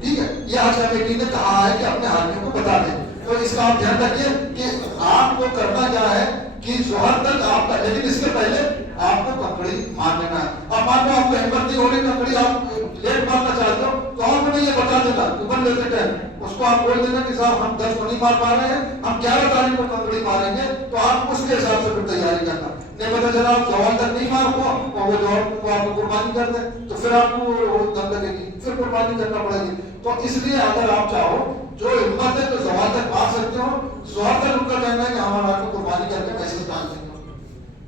ٹھیک ہے, یہ حج کمیٹی نے کہا ہے کہ اپنے حاجیوں کو بتا دیں. تو اس کا آپ دھیان رکھیے کہ آپ کو کرنا کیا ہے کہ ظہر تک آپ کا, لیکن اس کے پہلے آپ کو ککڑی مار لینا ہے. اب مان لو آپ کو ہمت نہیں ہو رہی, ککڑی آپ لیٹ مارنا چاہتے ہو تو آپ کو یہ بتا دینا کبن لیتے ٹائم اس کو آپ بول دینا کہ صاحب ہم 10 کو نہیں مار پا رہے ہیں, ہم 11 تاریخ کو ککڑی ماریں گے. تو آپ اس کے حساب سے پھر تیاری کرنا. نہیں پتا چلا آپ زوال تک نہیں مار کو اور وہ جواب کو آپ کو قربانی کر دیں تو پھر آپ کو دم لگے گی, پھر قربانی کرنا پڑے گی. تو اس لیے اگر آپ چاہو جو ہمت ہے تو زوال تک مار سکتے ہو, زوال تک ان کا کہنا ہے کہ ہمارا آپ کو قربانی کر کے پیسے ڈال دیں گے.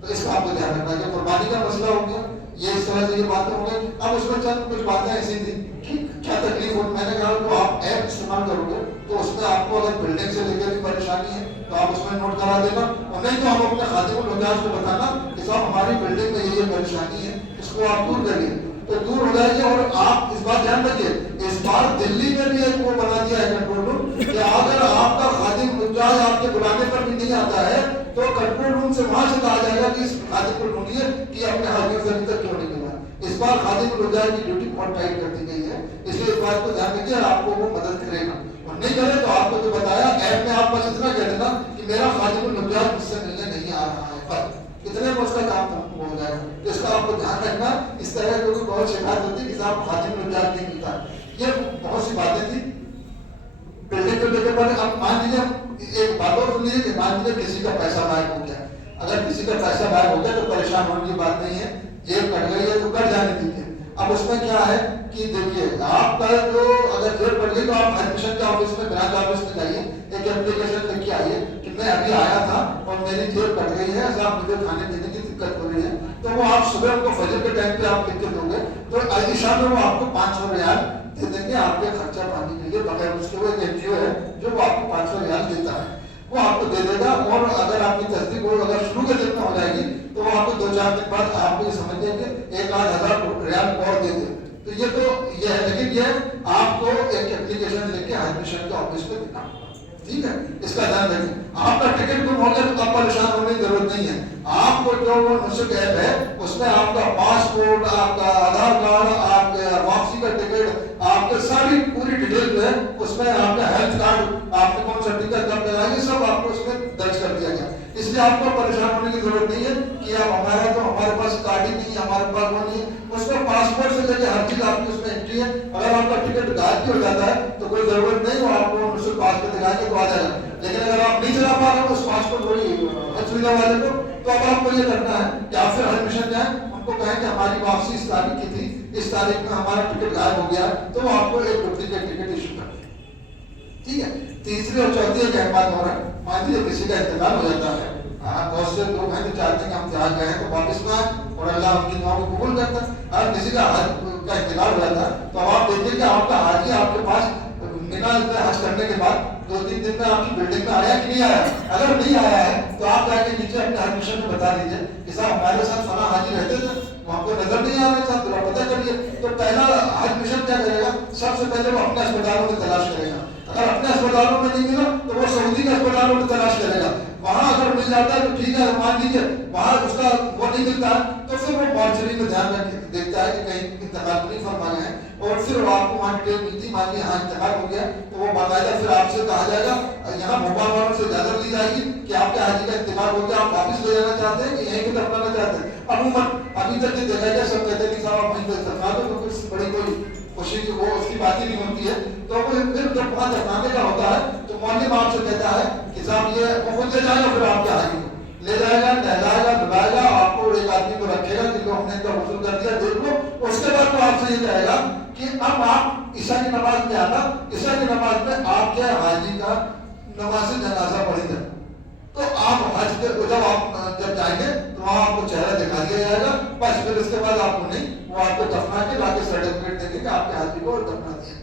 تو اس کا آپ کو دھیان رکھنا ہے کہ قربانی کا مسئلہ ہو گیا, یہ اس طرح سے یہ باتیں ہو گئی. اب اس میں چند کچھ باتیں ایسی تھی کہ کیا تکلیف ہو, میں نے کہا تو آپ ایپ استعمال کرو گے تو اس میں آپ کو اگر بلڈنگ سے لے کے بھی پریشانی ہے تو آپ اس میں نوٹ کرا دینا, اور نہیں تو آپ اپنے خادم الحجاج کو بتانا کہ صاحب ہماری بلڈنگ میں یہ پریشانی ہے, اس کو آپ دور کریے تو دور ہو جائے گی. اور آپ اس بات دھیان رکھیے, اس بار دلی میں بھی ایک وہ بنا دیا ہے کنٹرول روم کہ اگر آپ کا خادم الحجاج آپ کے بلانے پر بھی نہیں آتا ہے تو کنٹرول روم سے وہاں سے کہا جائے گا کہ اس خادم کو ڈھونڈیے کہ اپنے حاجیوں سے ابھی تک کیوں نہیں ملا. اس بار خادم الحجاج کی ڈیوٹی بہت ٹائٹ کر دی گئی ہے, اس لیے اس بات کو دھیان رکھیے اور آپ کو وہ مدد کرے گا. اور نہیں کرے تو آپ کو جو بتایا ایپ میں آپ بس اتنا کہہ دینا کہ میرا خادم الحجاج مجھ سے ملنے نہیں آ رہا ہے, پر اتنے میں اس کا کام ہو جائے گا. تو اس کا آپ کو دھیان رکھنا. اس طرح کی بہت شکایت ہوتی ہے کہ صاحب خادم الحجاج نہیں ملتا. یہ بہت سی باتیں تھی بلڈنگ کو لے کے. پر اب مان لیجیے ایک بات اور سن لیجیے کہ مان لیجیے کسی کا پیسہ غائب ہو گیا, اگر کسی کا پیسہ غائب ہو گیا تو پریشان ہونے کی بات نہیں ہے, جیب کٹ گئی ہے تو کٹ جانے دیجیے. اب اس میں کیا ہے کہ دیکھیے آپ کا جو اگر جیب کٹ گئی تو آپ ایڈمیشن کے آفس میں برانچ آفس میں جائیے, ایک اپلیکیشن لکھ کے آئیے کہ میں ابھی آیا تھا اور میری جیب کٹ گئی ہے, صاحب مجھے کھانے پینے کی دقت ہو رہی ہے. تو وہ آپ صبح کو فجر کے ٹائم پہ آپ لکھ کے دو گے تو عائشہ میں وہ آپ کو 500 ریال دے دیں گے آپ کے خرچہ پانی کے لیے. بغیر اس کے وہ ایک NGO ہے جو وہ آپ کو 500 ریال دیتا ہے, وہ آپ کو دے دے گا. اور اگر آپ کی تصدیق ہو, اگر شروع کے دن میں ہو جائے گی تو وہ آپ کو 2-4 دن بعد آپ کو یہ سمجھ لیں کہ 1,000 ریال اور دے دے. تو یہ ہے, لیکن یہ آپ کو ایک اپلیکیشن لے کے ایڈمیشن کے آفس میں دینا ہوگا. ٹھیک ہے, اس کا دھیان رکھیں. آپ کا ٹکٹ گم ہو گیا تو آپ پریشان ہونے کی ضرورت نہیں ہے. آپ کو جو وہ نسخ ایپ ہے اس میں آپ کا پاسپورٹ, آپ کا آدھار کارڈ, آپ کے واپسی کا ٹکٹ, آپ کے ساری پوری ڈیٹیل جو ہے اس میں آپ کا ہیلتھ کارڈ, آپ نے کون سا ٹیکہ کب لگایا, یہ سب آپ کو اس میں درج کر دیا گیا. اس لیے آپ کو پریشان ہونے کی ضرورت نہیں ہے کہ آپ ہمارا تو ہمارے پاس کارڈ ہی نہیں ہے, ہمارے پاس وہ نہیں ہے. اس میں پاسپورٹ سے لے کے ہر چیز آپ کی اس میں انٹری ہے. اگر آپ کا ٹکٹ غائب بھی ہو جاتا ہے تو کوئی ضرورت نہیں, وہ آپ کو نسخ پاسپورٹ دکھا کے تو آ جائے گا. لیکن اگر آپ نہیں چلا پا رہے ہو اس پاسپورٹ وہی سویدھا والے کو, تو اب آپ کو یہ کرنا ہے کہ آپ پھر ایڈمیشن جائیں, ان کو کہیں کہ ہماری واپسی اس تاریخ کی تھی, اس تاریخ میں ہمارا ٹکٹ غائب ہو گیا, تو وہ آپ کو ایک ڈپلیکیٹ ٹکٹ ایشو کر دیں. ٹھیک ہے. تیسری اور چوتھی ایک اہم بات ہو رہا ہے, مان لیجیے کسی کا انتقال ہو جاتا ہے, بہت سے لوگ ہیں جو چاہتے ہیں کہ ہم جہاں گئے ہیں تو واپس نہ آئیں اور اللہ ان کی دعا کو قبول کرتا ہے. اگر کسی کا حج کا انتقال ہو جاتا ہے تو اب آپ دیکھیے کہ آپ کا حاجی آپ کے پاس مینا حج کرنے کے بعد 2-3 دن میں آپ کی بلڈنگ میں آیا کہ نہیں آیا. اگر نہیں آیا ہے تو آپ جا کے نیچے اپنے ایڈمیشن میں بتا دیجیے کہ صاحب ہمارے ساتھ فلاں حاجی رہتے تھے, وہاں کو نظر نہیں آ رہے, صاحب ذرا پتہ کریے. تو پہلا ایڈمیشن کیا کرے گا, سب سے پہلے وہ اپنے اسپتالوں میں تلاش کرے گا. اگر اپنے اسپتالوں میں نہیں ملا تو وہ سعودی کے اسپتالوں میں تلاش کرے گا. وہاں اگر مل جاتا ہے تو ٹھیک ہے, مان لیجیے وہاں اس کا وہ نہیں ملتا ہے تو پھر وہ مارچری میں دھیان رکھ دیکھتا ہے کہ کہیں انتقال نہیں فرما گئے ہیں, اور پھر وہ آپ کو وہاں ڈیٹیل ملتی, مان لیجیے ہاں انتقال ہو گیا تو وہ باقاعدہ پھر آپ سے کہا جائے گا, یہاں بھوپال والوں سے اجازت لی جائے گی کہ آپ کے حاجی کا انتقال ہو گیا, آپ واپس لے جانا چاہتے ہیں کہ یہیں پہ دفنانا چاہتے ہیں. عموماً ابھی تک یہ دیکھا گیا سب کہتے ہیں کہ صاحب آپ وہیں پہ دفنا دو, تو پھر بڑی کوئی خوشی کی وہ اس کی بات ہی نہیں ہوتی ہے. تو وہ پھر جب وہاں دفنانے کا ہوتا ہے تو معلم آپ سے کہتا ہے کہ صاحب یہ وہ خود لے جائے گا, پھر آپ کے حاجی کو لے جائے گا, نہلائے گا, دھلائے گا, آپ کو ایک آدمی کو رکھے گا کہ لو ہم نے ان کا غسل کر دیا دیکھ لو. اس کے بعد وہ آپ سے یہ کہے گا کہ اب آپ عشاء کی نماز میں آنا, عشاء کی نماز میں آپ کے حاجی کا نماز جنازہ پڑھیں گے. تو آپ حج کے جب آپ جب جائیں گے تو وہاں آپ کو چہرہ دکھا دیا جائے گا, بس پھر اس کے بعد آپ کو نہیں, وہ آپ کو دفنا کے لا کے سرٹیفکیٹ دیں گے کہ آپ کے حاجی کو دفنا دیا گیا.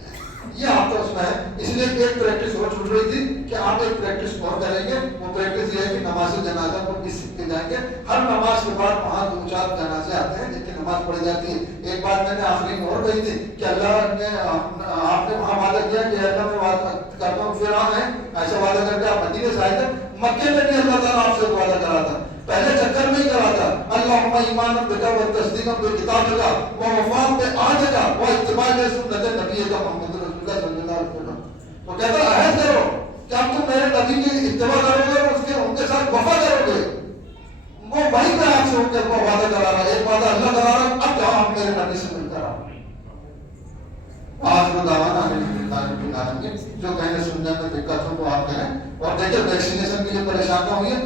یہ آپ کا اس میں ہے. اس لیے ایک پریکٹس اور چھوٹ رہی تھی کہ آپ ایک پریکٹس اور کریں گے. وہ پریکٹس یہ ہے کہ نماز جنازہ کو کس سیکھ کے جائیں گے. ہر نماز کے بعد وہاں 2-4 جنازے آتے ہیں جن کی نماز پڑھی جاتی ہے. ایک بات میں نے آخری میں اور کہی تھی کہ اللہ نے آپ نے وہاں وعدہ کیا کہ اللہ میں وعدہ کرتا ہوں پھر ہے ایسا وعدہ کر کے آپ مدینے سے آئے تھے. مکے میں بھی اللہ تعالیٰ آپ سے وعدہ کرا تھا, پہلے چکر میں ہی کرا تھا. اللہم ایمانا بکا و تصدیقا بکتابکا و وفاء بعہدکا و اتباع سنت نبیکا محمد رسول اللہ صلی اللہ علیہ وسلم. وہ کہتا ہے عہد کرو کہ اب تم میرے نبی کی اتباع کرو گے اور ان کے ساتھ وفا کرو گے. وہ وہی میں آپ سے ان کے وعدہ کرا رہا ہے. ایک وعدہ اللہ کرا رہا ہے, اب جاؤ ہم میرے نبی سے مل کر آؤ. آخر دعوانا الحمدللہ رب العالمین. جو کہنے سننے میں دقت ہو وہ آپ کریں. اور دیکھیں ویکسینیشن کی جو پریشانی ہوئی ہے,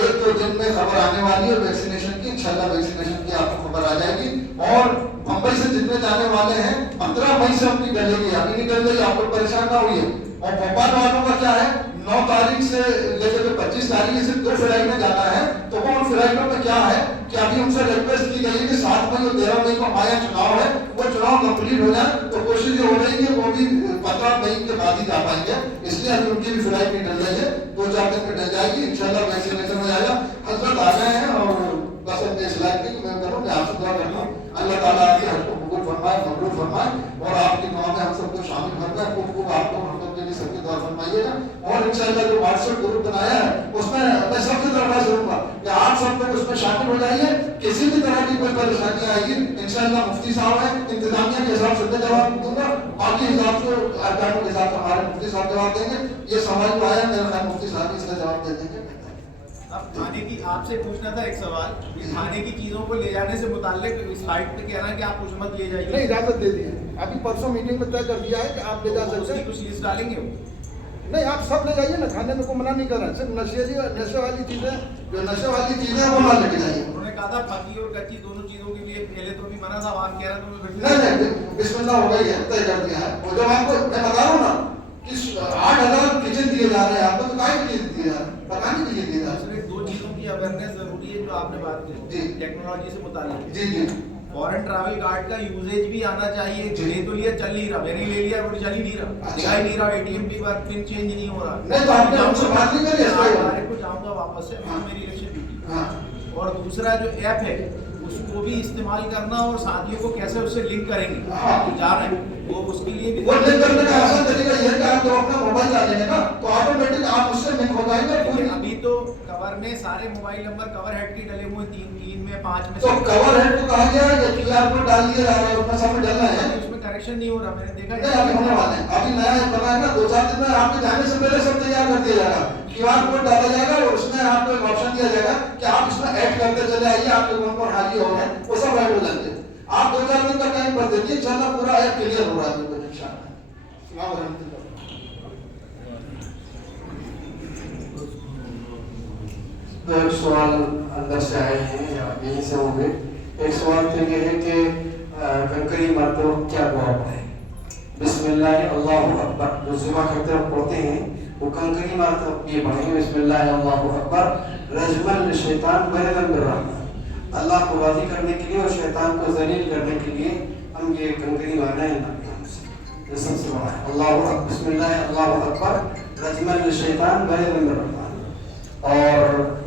1-2 دن میں خبر آنے والی ہے ویکسینیشن کی. انشاءاللہ ویکسینیشن کی آپ کو خبر آ جائے گی. اور ممبئی سے جتنے جانے والے ہیں 15 مئی سے ان کی ڈلے گی, ابھی نہیں ڈل رہی, آپ کو پریشان نہ ہوئی ہے. اور بھوپال والوں کا کیا ہے, 9 تاریخ سے لے کے 25 تاریخ سے 2 فلائٹ میں جانا ہے. تو وہ ان فلائٹوں میں کیا ہے کہ ابھی ان سے ریکویسٹ کی گئی ہے کہ 7 مئی اور 13 مئی کو ہمارے یہاں چناؤ ہے, وہ چناؤ کمپلیٹ ہو جائے. تو کوشش یہ ہو رہی ہے وہ بھی 15 مئی کے بعد ہی جا پائیں گے. اس لیے ابھی ان کی بھی فلائٹ نہیں ڈل رہی ہے, 2-4 دن میں ڈل جائے گی. انشاءاللہ ویکسینیشن ہو جائے گا. حضرت آ گئے ہیں اور بس اپنے اسلام کی میں کروں, میں آپ سے دعا کرتا ہوں اللہ تعالیٰ آپ کے حج کو قبول فرمائے, مقبول فرمائے, اور آپ کی دعا میں ہم سب کو شامل فرمائے. خوب آپ کو ہم لوگ کے لیے سب کی دعا فرمائیے گا. اور انشاءاللہ جو واٹس ایپ گروپ بنایا ہے اس میں سب سے درخواست کروں گا کہ آپ سب لوگ اس میں شامل ہو جائیے. کسی بھی طرح کی کوئی پریشانی آئے گی انشاءاللہ مفتی صاحب ہیں, انتظامیہ کے حساب سے میں جواب دوں گا, باقی حساب سے ارکانوں کے حساب سے ہمارے مفتی صاحب جواب دیں گے. یہ سوال جو آیا میرا خیال مفتی صاحب اس کا جواب دے دیں گے. اب کھانے کی آپ سے پوچھنا تھا ایک سوال, کھانے کی چیزوں کو لے جانے سے متعلق اس فلائٹ پہ کہہ رہا ہے کہ آپ کچھ مت لے جائیے. نہیں, اجازت دے دی ہے, ابھی پرسوں میٹنگ میں طے کر دیا ہے کہ آپ لے جا سکتے ہیں. کچھ لسٹ ڈالیں گے نہیں, آپ سب لے جائیے نا, کھانے میں کوئی منع نہیں کر رہا ہے. صرف نشے والی چیزیں, جو نشے والی چیزیں وہ نہ لے کے جائیے. انہوں نے کہا تھا پھکی اور کچی دونوں چیزوں کے لیے پہلے تو بھی منع تھا, وہاں کہہ رہا تھا نہیں بسم اللہ ہو گئی ہے, طے کر دیا ہے. وہ جب آپ کو میں بتا رہا ہوں نا کہ 8,000 کچن دیے جا رہے ہیں آپ کو, تو کائے کے لیے دیے جا رہے ہیں, پکانے کے لیے دیے جا رہے ہیں. 2 چیزوں کی اویئرنیس ضروری ہے جو آپ نے بات کی ٹیکنالوجی سے متعلق. جی جی, فورن ٹریول کارڈ کا یوزیج بھی آنا چاہیے. لے تو لیا, چل نہیں رہا, میں نے لے لیا وہ چل ہی نہیں رہا, دکھائی نہیں رہا, اے ٹی ایم بھی بار پن چینج نہیں ہو رہا. نہیں تو آپ نے ہم سے بات نہیں کری اس کو جاؤں گا واپس سے, میری الیکشن ڈیوٹی. اور دوسرا جو ایپ ہے اس کو بھی استعمال کرنا, اور ساتھیوں کو کیسے اس سے لنک کریں گے جا رہے ہیں وہ اس کے لیے بھی. وہ لنک کرنے کا آسان طریقہ یہ ہے کہ آپ جو اپنا موبائل ڈالیں گے نا تو آٹومیٹک آپ اس سے لنک ہو جائیں گے. ابھی تو کور میں سارے موبائل نمبر کور ہیڈ کے ڈلے ہوئے 3 میں 5 میں. تو کور ہیڈ کو کہا گیا ہے کہ QR کوڈ ڈال دیا جا رہا ہے, اس میں سب میں ڈلنا ہے. اس میں کریکشن نہیں ہو رہا, میں نے دیکھا نہیں ابھی ہونے والے ہیں, ابھی نیا بنا ہے نا, 2-4 دن میں آپ کے جانے سے پہلے سب تیار کر دیا جائے گا. QR کوڈ ڈالا جائے گا اور اس میں آپ کو ایک آپشن دیا جائے گا کہ آپ اس میں ایڈ کرتے چلے آئیے, آپ کے فون پر حاضر ہو گئے وہ سب ایڈ ہو جائیں گے. آپ 2-4 دن کا ٹائم بھر دیجیے, انشاءاللہ پورا ایپ کلیئر ہو رہا ہے بالکل انشاءاللہ. السلام علیکم. ایک سوال اندر سے آئے ہیں یا یہیں سے ہوں گے. ایک سوال تو یہ ہے کہ کنکری مرتبہ کیا دعا پڑھیں؟ بسم اللہ اللہ اکبر جو ذبح کرتے وقت پڑھتے ہیں وہ کنکری مرتبہ یہ پڑھیں گے, بسم اللہ اللہ اکبر رجما للشیطان بردا بالرحمن. اللہ کو راضی کرنے کے لیے اور شیطان کو ذلیل کرنے کے لیے ہم یہ کنکری مارنا ہے. یہ سب سے بڑا ہے اللہ اکبر, بسم اللہ اللہ اکبر رجما للشیطان بردا بالرحمن. اور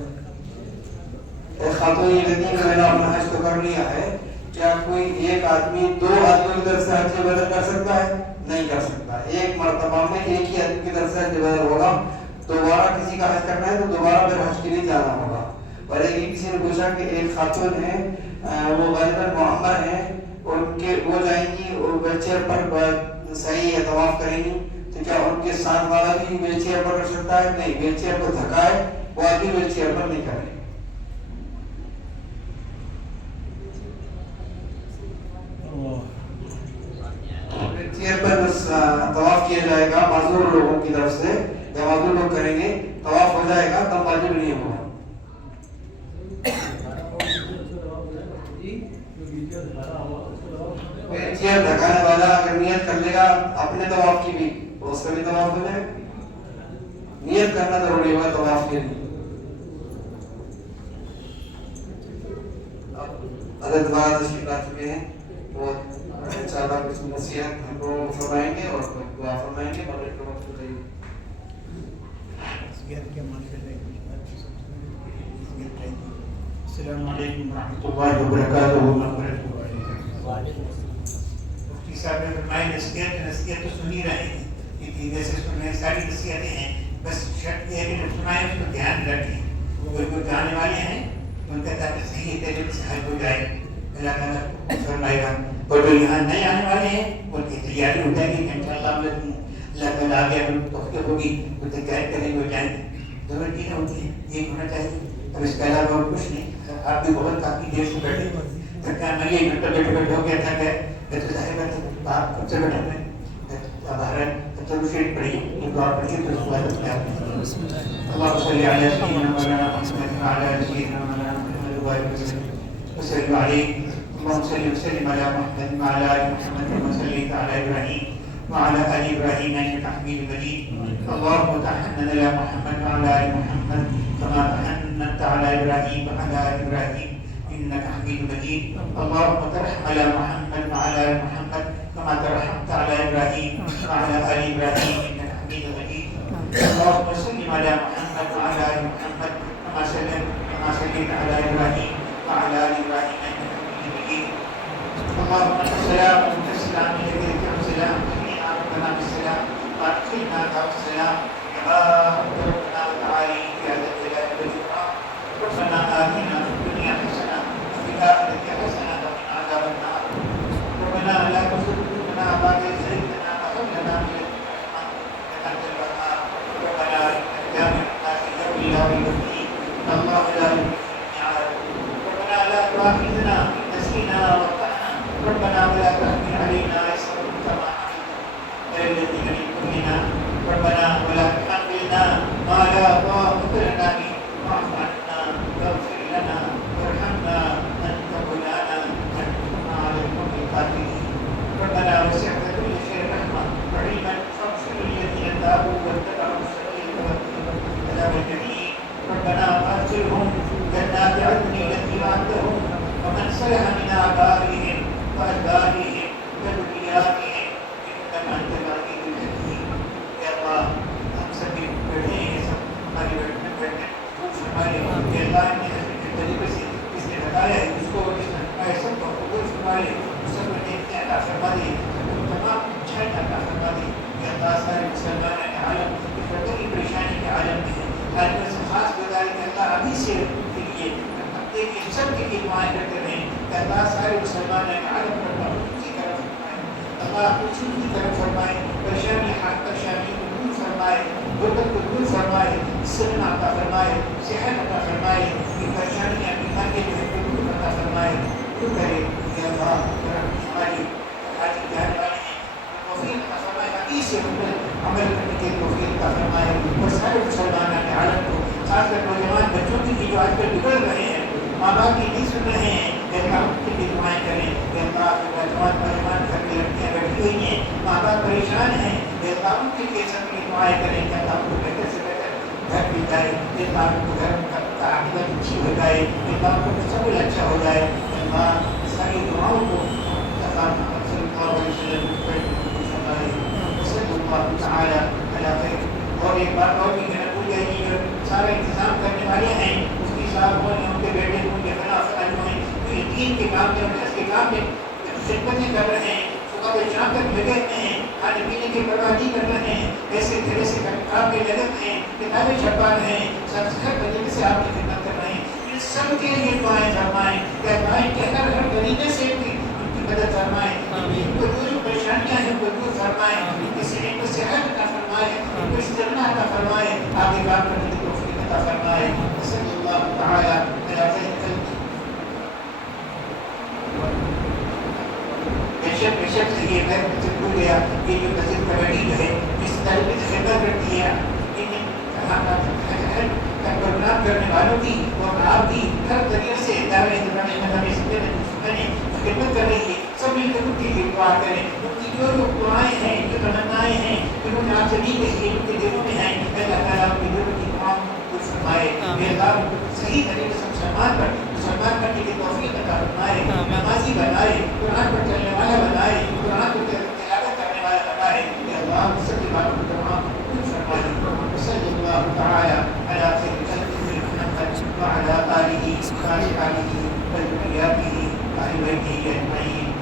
ایک خاتون یہ کہتی ہے کہ میں نے اپنا حج تو کر لیا ہے, کیا کوئی ایک آدمی 2 آدمیوں کی طرف سے حج بدل کر سکتا ہے؟ نہیں کر سکتا. ایک مرتبہ میں ایک ہی آدمی کی طرف سے حج بدل ہوگا. دوبارہ کسی کا حج کرنا ہے تو دوبارہ پھر حج کے لیے جانا ہوگا. اور ایک کسی نے پوچھا کہ ایک خاتون ہے, وہ غالباً معمر ہیں, ان کے وہ جائیں گی اور ویل چیئر پر صحیح ہے طواف کریں گی, تو کیا ان کے ساتھ والا بھی ویل چیئر پر کر سکتا ہے؟ نہیں, ویل چیئر پر دھکا ہے, وہ آدمی ویل چیئر پر نہیں کرے. کے پر طواف کیا جائے گا معذور لوگوں کی طرف سے، یا معذور لوگ کریں گے، طواف ہو جائے گا تب واجب نہیں ہوگا. چیئر دھکانے والا اگر نیت کر لے گا اپنے طواف کی بھی تو اس کا بھی طواف ہو جائے گا. نیت کرنا ضروری ہوگا طواف کے لیے. حضرت دوبارہ تشریف لا چکے ہیں، وہ انشاءاللہ کچھ نصیحت ہم کو فرمائیں گے اور دعا فرمائیں گے. مغرب کے وقت بتائیے. السلام علیکم ورحمۃ اللہ وبرکاتہ. مفتی صاحب نے فرمایا نصیحت تو سن ہی رہے ہیں، کہ جیسے سننے ساری نصیحتیں ہیں، بس شرط یہ ہے کہ جب سنائیں اس کو دھیان رکھیں. اگر کوئی جانے والے ہیں تو ان کا تاکہ صحیح طریقے سے حل ہو جائے، اللہ تعالیٰ فرمائے گا. اور جو یہاں نئے آنے والے ہیں ان کی تیاری ہو جائے گی کہ انشاءاللہ اللہ تعالیٰ آگے اگر توفیق ہوگی تو تیاری کریں گے، ہو جائیں گے. ضرورت یہ ہوتی ہے، یہ ہونا چاہیے. اب اس کے علاوہ اور کچھ نہیں. آپ بھی بہت کافی دیر سے بیٹھے تھکا میں یہ گھنٹہ بیٹھے ہو گیا تھا کہ تو ظاہر بات ہے آپ خود سے بیٹھے ہوئے باہر تو شریف پڑھیے، یہ دعا پڑھیے تو سوال اپنے آپ میں. اللہ صلی علیہ وسلم وعلى سيدنا محمد وعلى آله وسلم عليه. اللهم صل وسلم على محمد وعلى آل محمد كما صليت على إبراهيم وعلى آل إبراهيم إنك حميد مجيد. اللهم تحنن على محمد وعلى آل محمد كما تحننت على إبراهيم وعلى آل إبراهيم إنك حميد مجيد. اللهم ترحم على محمد وعلى آل محمد كما ترحمت على إبراهيم وعلى آل إبراهيم إنك حميد مجيد. اللهم صل على محمد وعلى آل محمد كما صليت على إبراهيم وعلى آل إبراهيم إنك حميد مجيد. اللهم أنت السلام وأنت السلام إليك يرجع السلام جميعا ربنا بالسلام وأدخلنا دار السلام يا ربنا وتعالى يا ذا الجلال والإكرام. ربنا آتنا في الدنيا حسنة وفي الآخرة حسنة وقنا عذاب النار. ربنا لا تزغ قلوبنا بعد إذ هديتنا وهب لنا من لدنك رحمة إنك أنت الوهاب. ربنا إنك جامع الناس ليوم لا ريب فيه إن الله لا يخلف الميعاد. ربنا لا تؤاخذنا إن نسينا وأخطأنا. ربنا ولا تحمل علينا إصرا كما حملته على الذين من قبلنا. ربنا ولا تحملنا ما لا طاقة لنا به واعف عنا واغفر لنا وارحمنا أنت مولانا فانصرنا على القوم الكافرين. ربنا وسعت كل شيء رحمة وعلما فاغفر للذين تابوا واتبعوا السبيل واتبعوا الجحيم. ربنا وادخلهم جنات عدن التي وعدتهم ومن صلح من آبائهم وأزواجهم وذرياتهم إنك أنت العزيز الحكيم. يا الله ہم سبھی بیٹھے ہیں، سب ہماری بیٹھنے ہمارے اللہ کے طریقے سے اس نے بتایا ہے اس کو اس نے ہمارے سب کو قبول فرمائے، سب کو نیکی عطا فرما دے، تمام اچھائی عطا فرما دے. یا اللہ سارے مسلمان عالم اس وقت کی پریشانی کے عالم میں ہے، ہر سے خاص گزاری کہ اللہ ابھی سے کے لیے کہ سب کے لیے دعائیں کرتے رہیں کہ اللہ سارے مسلمان عالم پر کی طرف فرمائے، اللہ خوشی کی طرف فرمائے، پریشانی حق پریشانی کو دور فرمائے، غربت کو دور فرمائے، سکون عطا فرمائے، صحت عطا فرمائے، یہ پریشانیاں بیماری جو ہے دور عطا فرمائے، دور کرے. یا اللہ ہماری حاجی جانے والے ہیں توفیق عطا فرمائے، حدیث سے عمل کرنے کے توفیق عطا فرمائے اور سارے مسلمان عالم کو خاص کر نوجوان بچوں کی جو آج کل بگڑ رہے ہیں، ماں باپ کی نہیں سن رہے ہیں، اللہ ان کے لیے دعائیں کریں کہ اللہ نوجوان گھر میں لڑکیاں بیٹھی ہوئی ہیں، ماں باپ پریشان ہیں، اللہ ان کے لیے سب کی دعائیں کریں کہ اللہ ان کو بہتر سے بہتر گھر مل جائے، اللہ ان کو گھر کا عاقبت اچھی ہو جائے، اللہ ان کو مستقبل اچھا ہو جائے. اللہ ساری دعاؤں کو اللہ صلی اللہ علیہ وسلم تعالی علی خیر. اور ایک بات اور بھی کہنا بھول گئے کہ جو سارا انتظام کرنے والے ہیں مفتی صاحب ہوں ان کے بیٹے ہوں ان کے خلاف جو ہیں جو یقین کے کام میں اور کے کام میں خدمتیں کر رہے ہیں، صبح سے شام تک لگے ہوئے ہیں، کھانے پینے کی پرواہ نہیں کر رہے ہیں، ایسے طرح سے کام میں لگے ہوئے ہیں، کتابیں چھپا رہے ہیں، سب سے ہر طریقے سے آپ کی خدمت کر رہے ہیں. ان سب کے لیے دعائیں فرمائیں کہ دعائیں کہ ہر طریقے سے ان کی مدد فرمائیں، ان کو جو پریشانیاں ہیں ان کو دور فرمائیں، کسی ان کو صحت عطا فرمائے، ان کو استغنا عطا فرمائے، آگے کام کرنے کی توفیق عطا فرمائے. صلی اللہ تعالی علی خیر خلق. بے شک یہ ہے ہو گیا کہ جو مسجد کمیٹی جو ہے اس طریقے سے خدمت کرتی ہے پروگرام کرنے والوں کی اور آپ کی ہر طریقے سے خدمت کر رہی ہے. سب مل کر ان کی دعا کریں. ان کی جو دعائیں ہیں جو تمنائیں ہیں جو انہوں نے آپ سے نہیں کہی ہے ان کے دلوں میں ہیں اللہ تعالیٰ ان کے دلوں کی دعا کو فرمائے. اللہ صحیح طریقے سے مسلمان کرنے کی توفیق عطا فرمائے. نمازی بنائے, قرآن پر چلنے والا بنائے, قرآن کو تلاوت کرنے والا بنائے. اللہ سب کی باتوں کو تمام فرمائے. صلی اللہ تعالی علی خیر خلقہ محمد وعلی آلہ وصحبہ وذریاتہ وآل بیتہ اجمعین.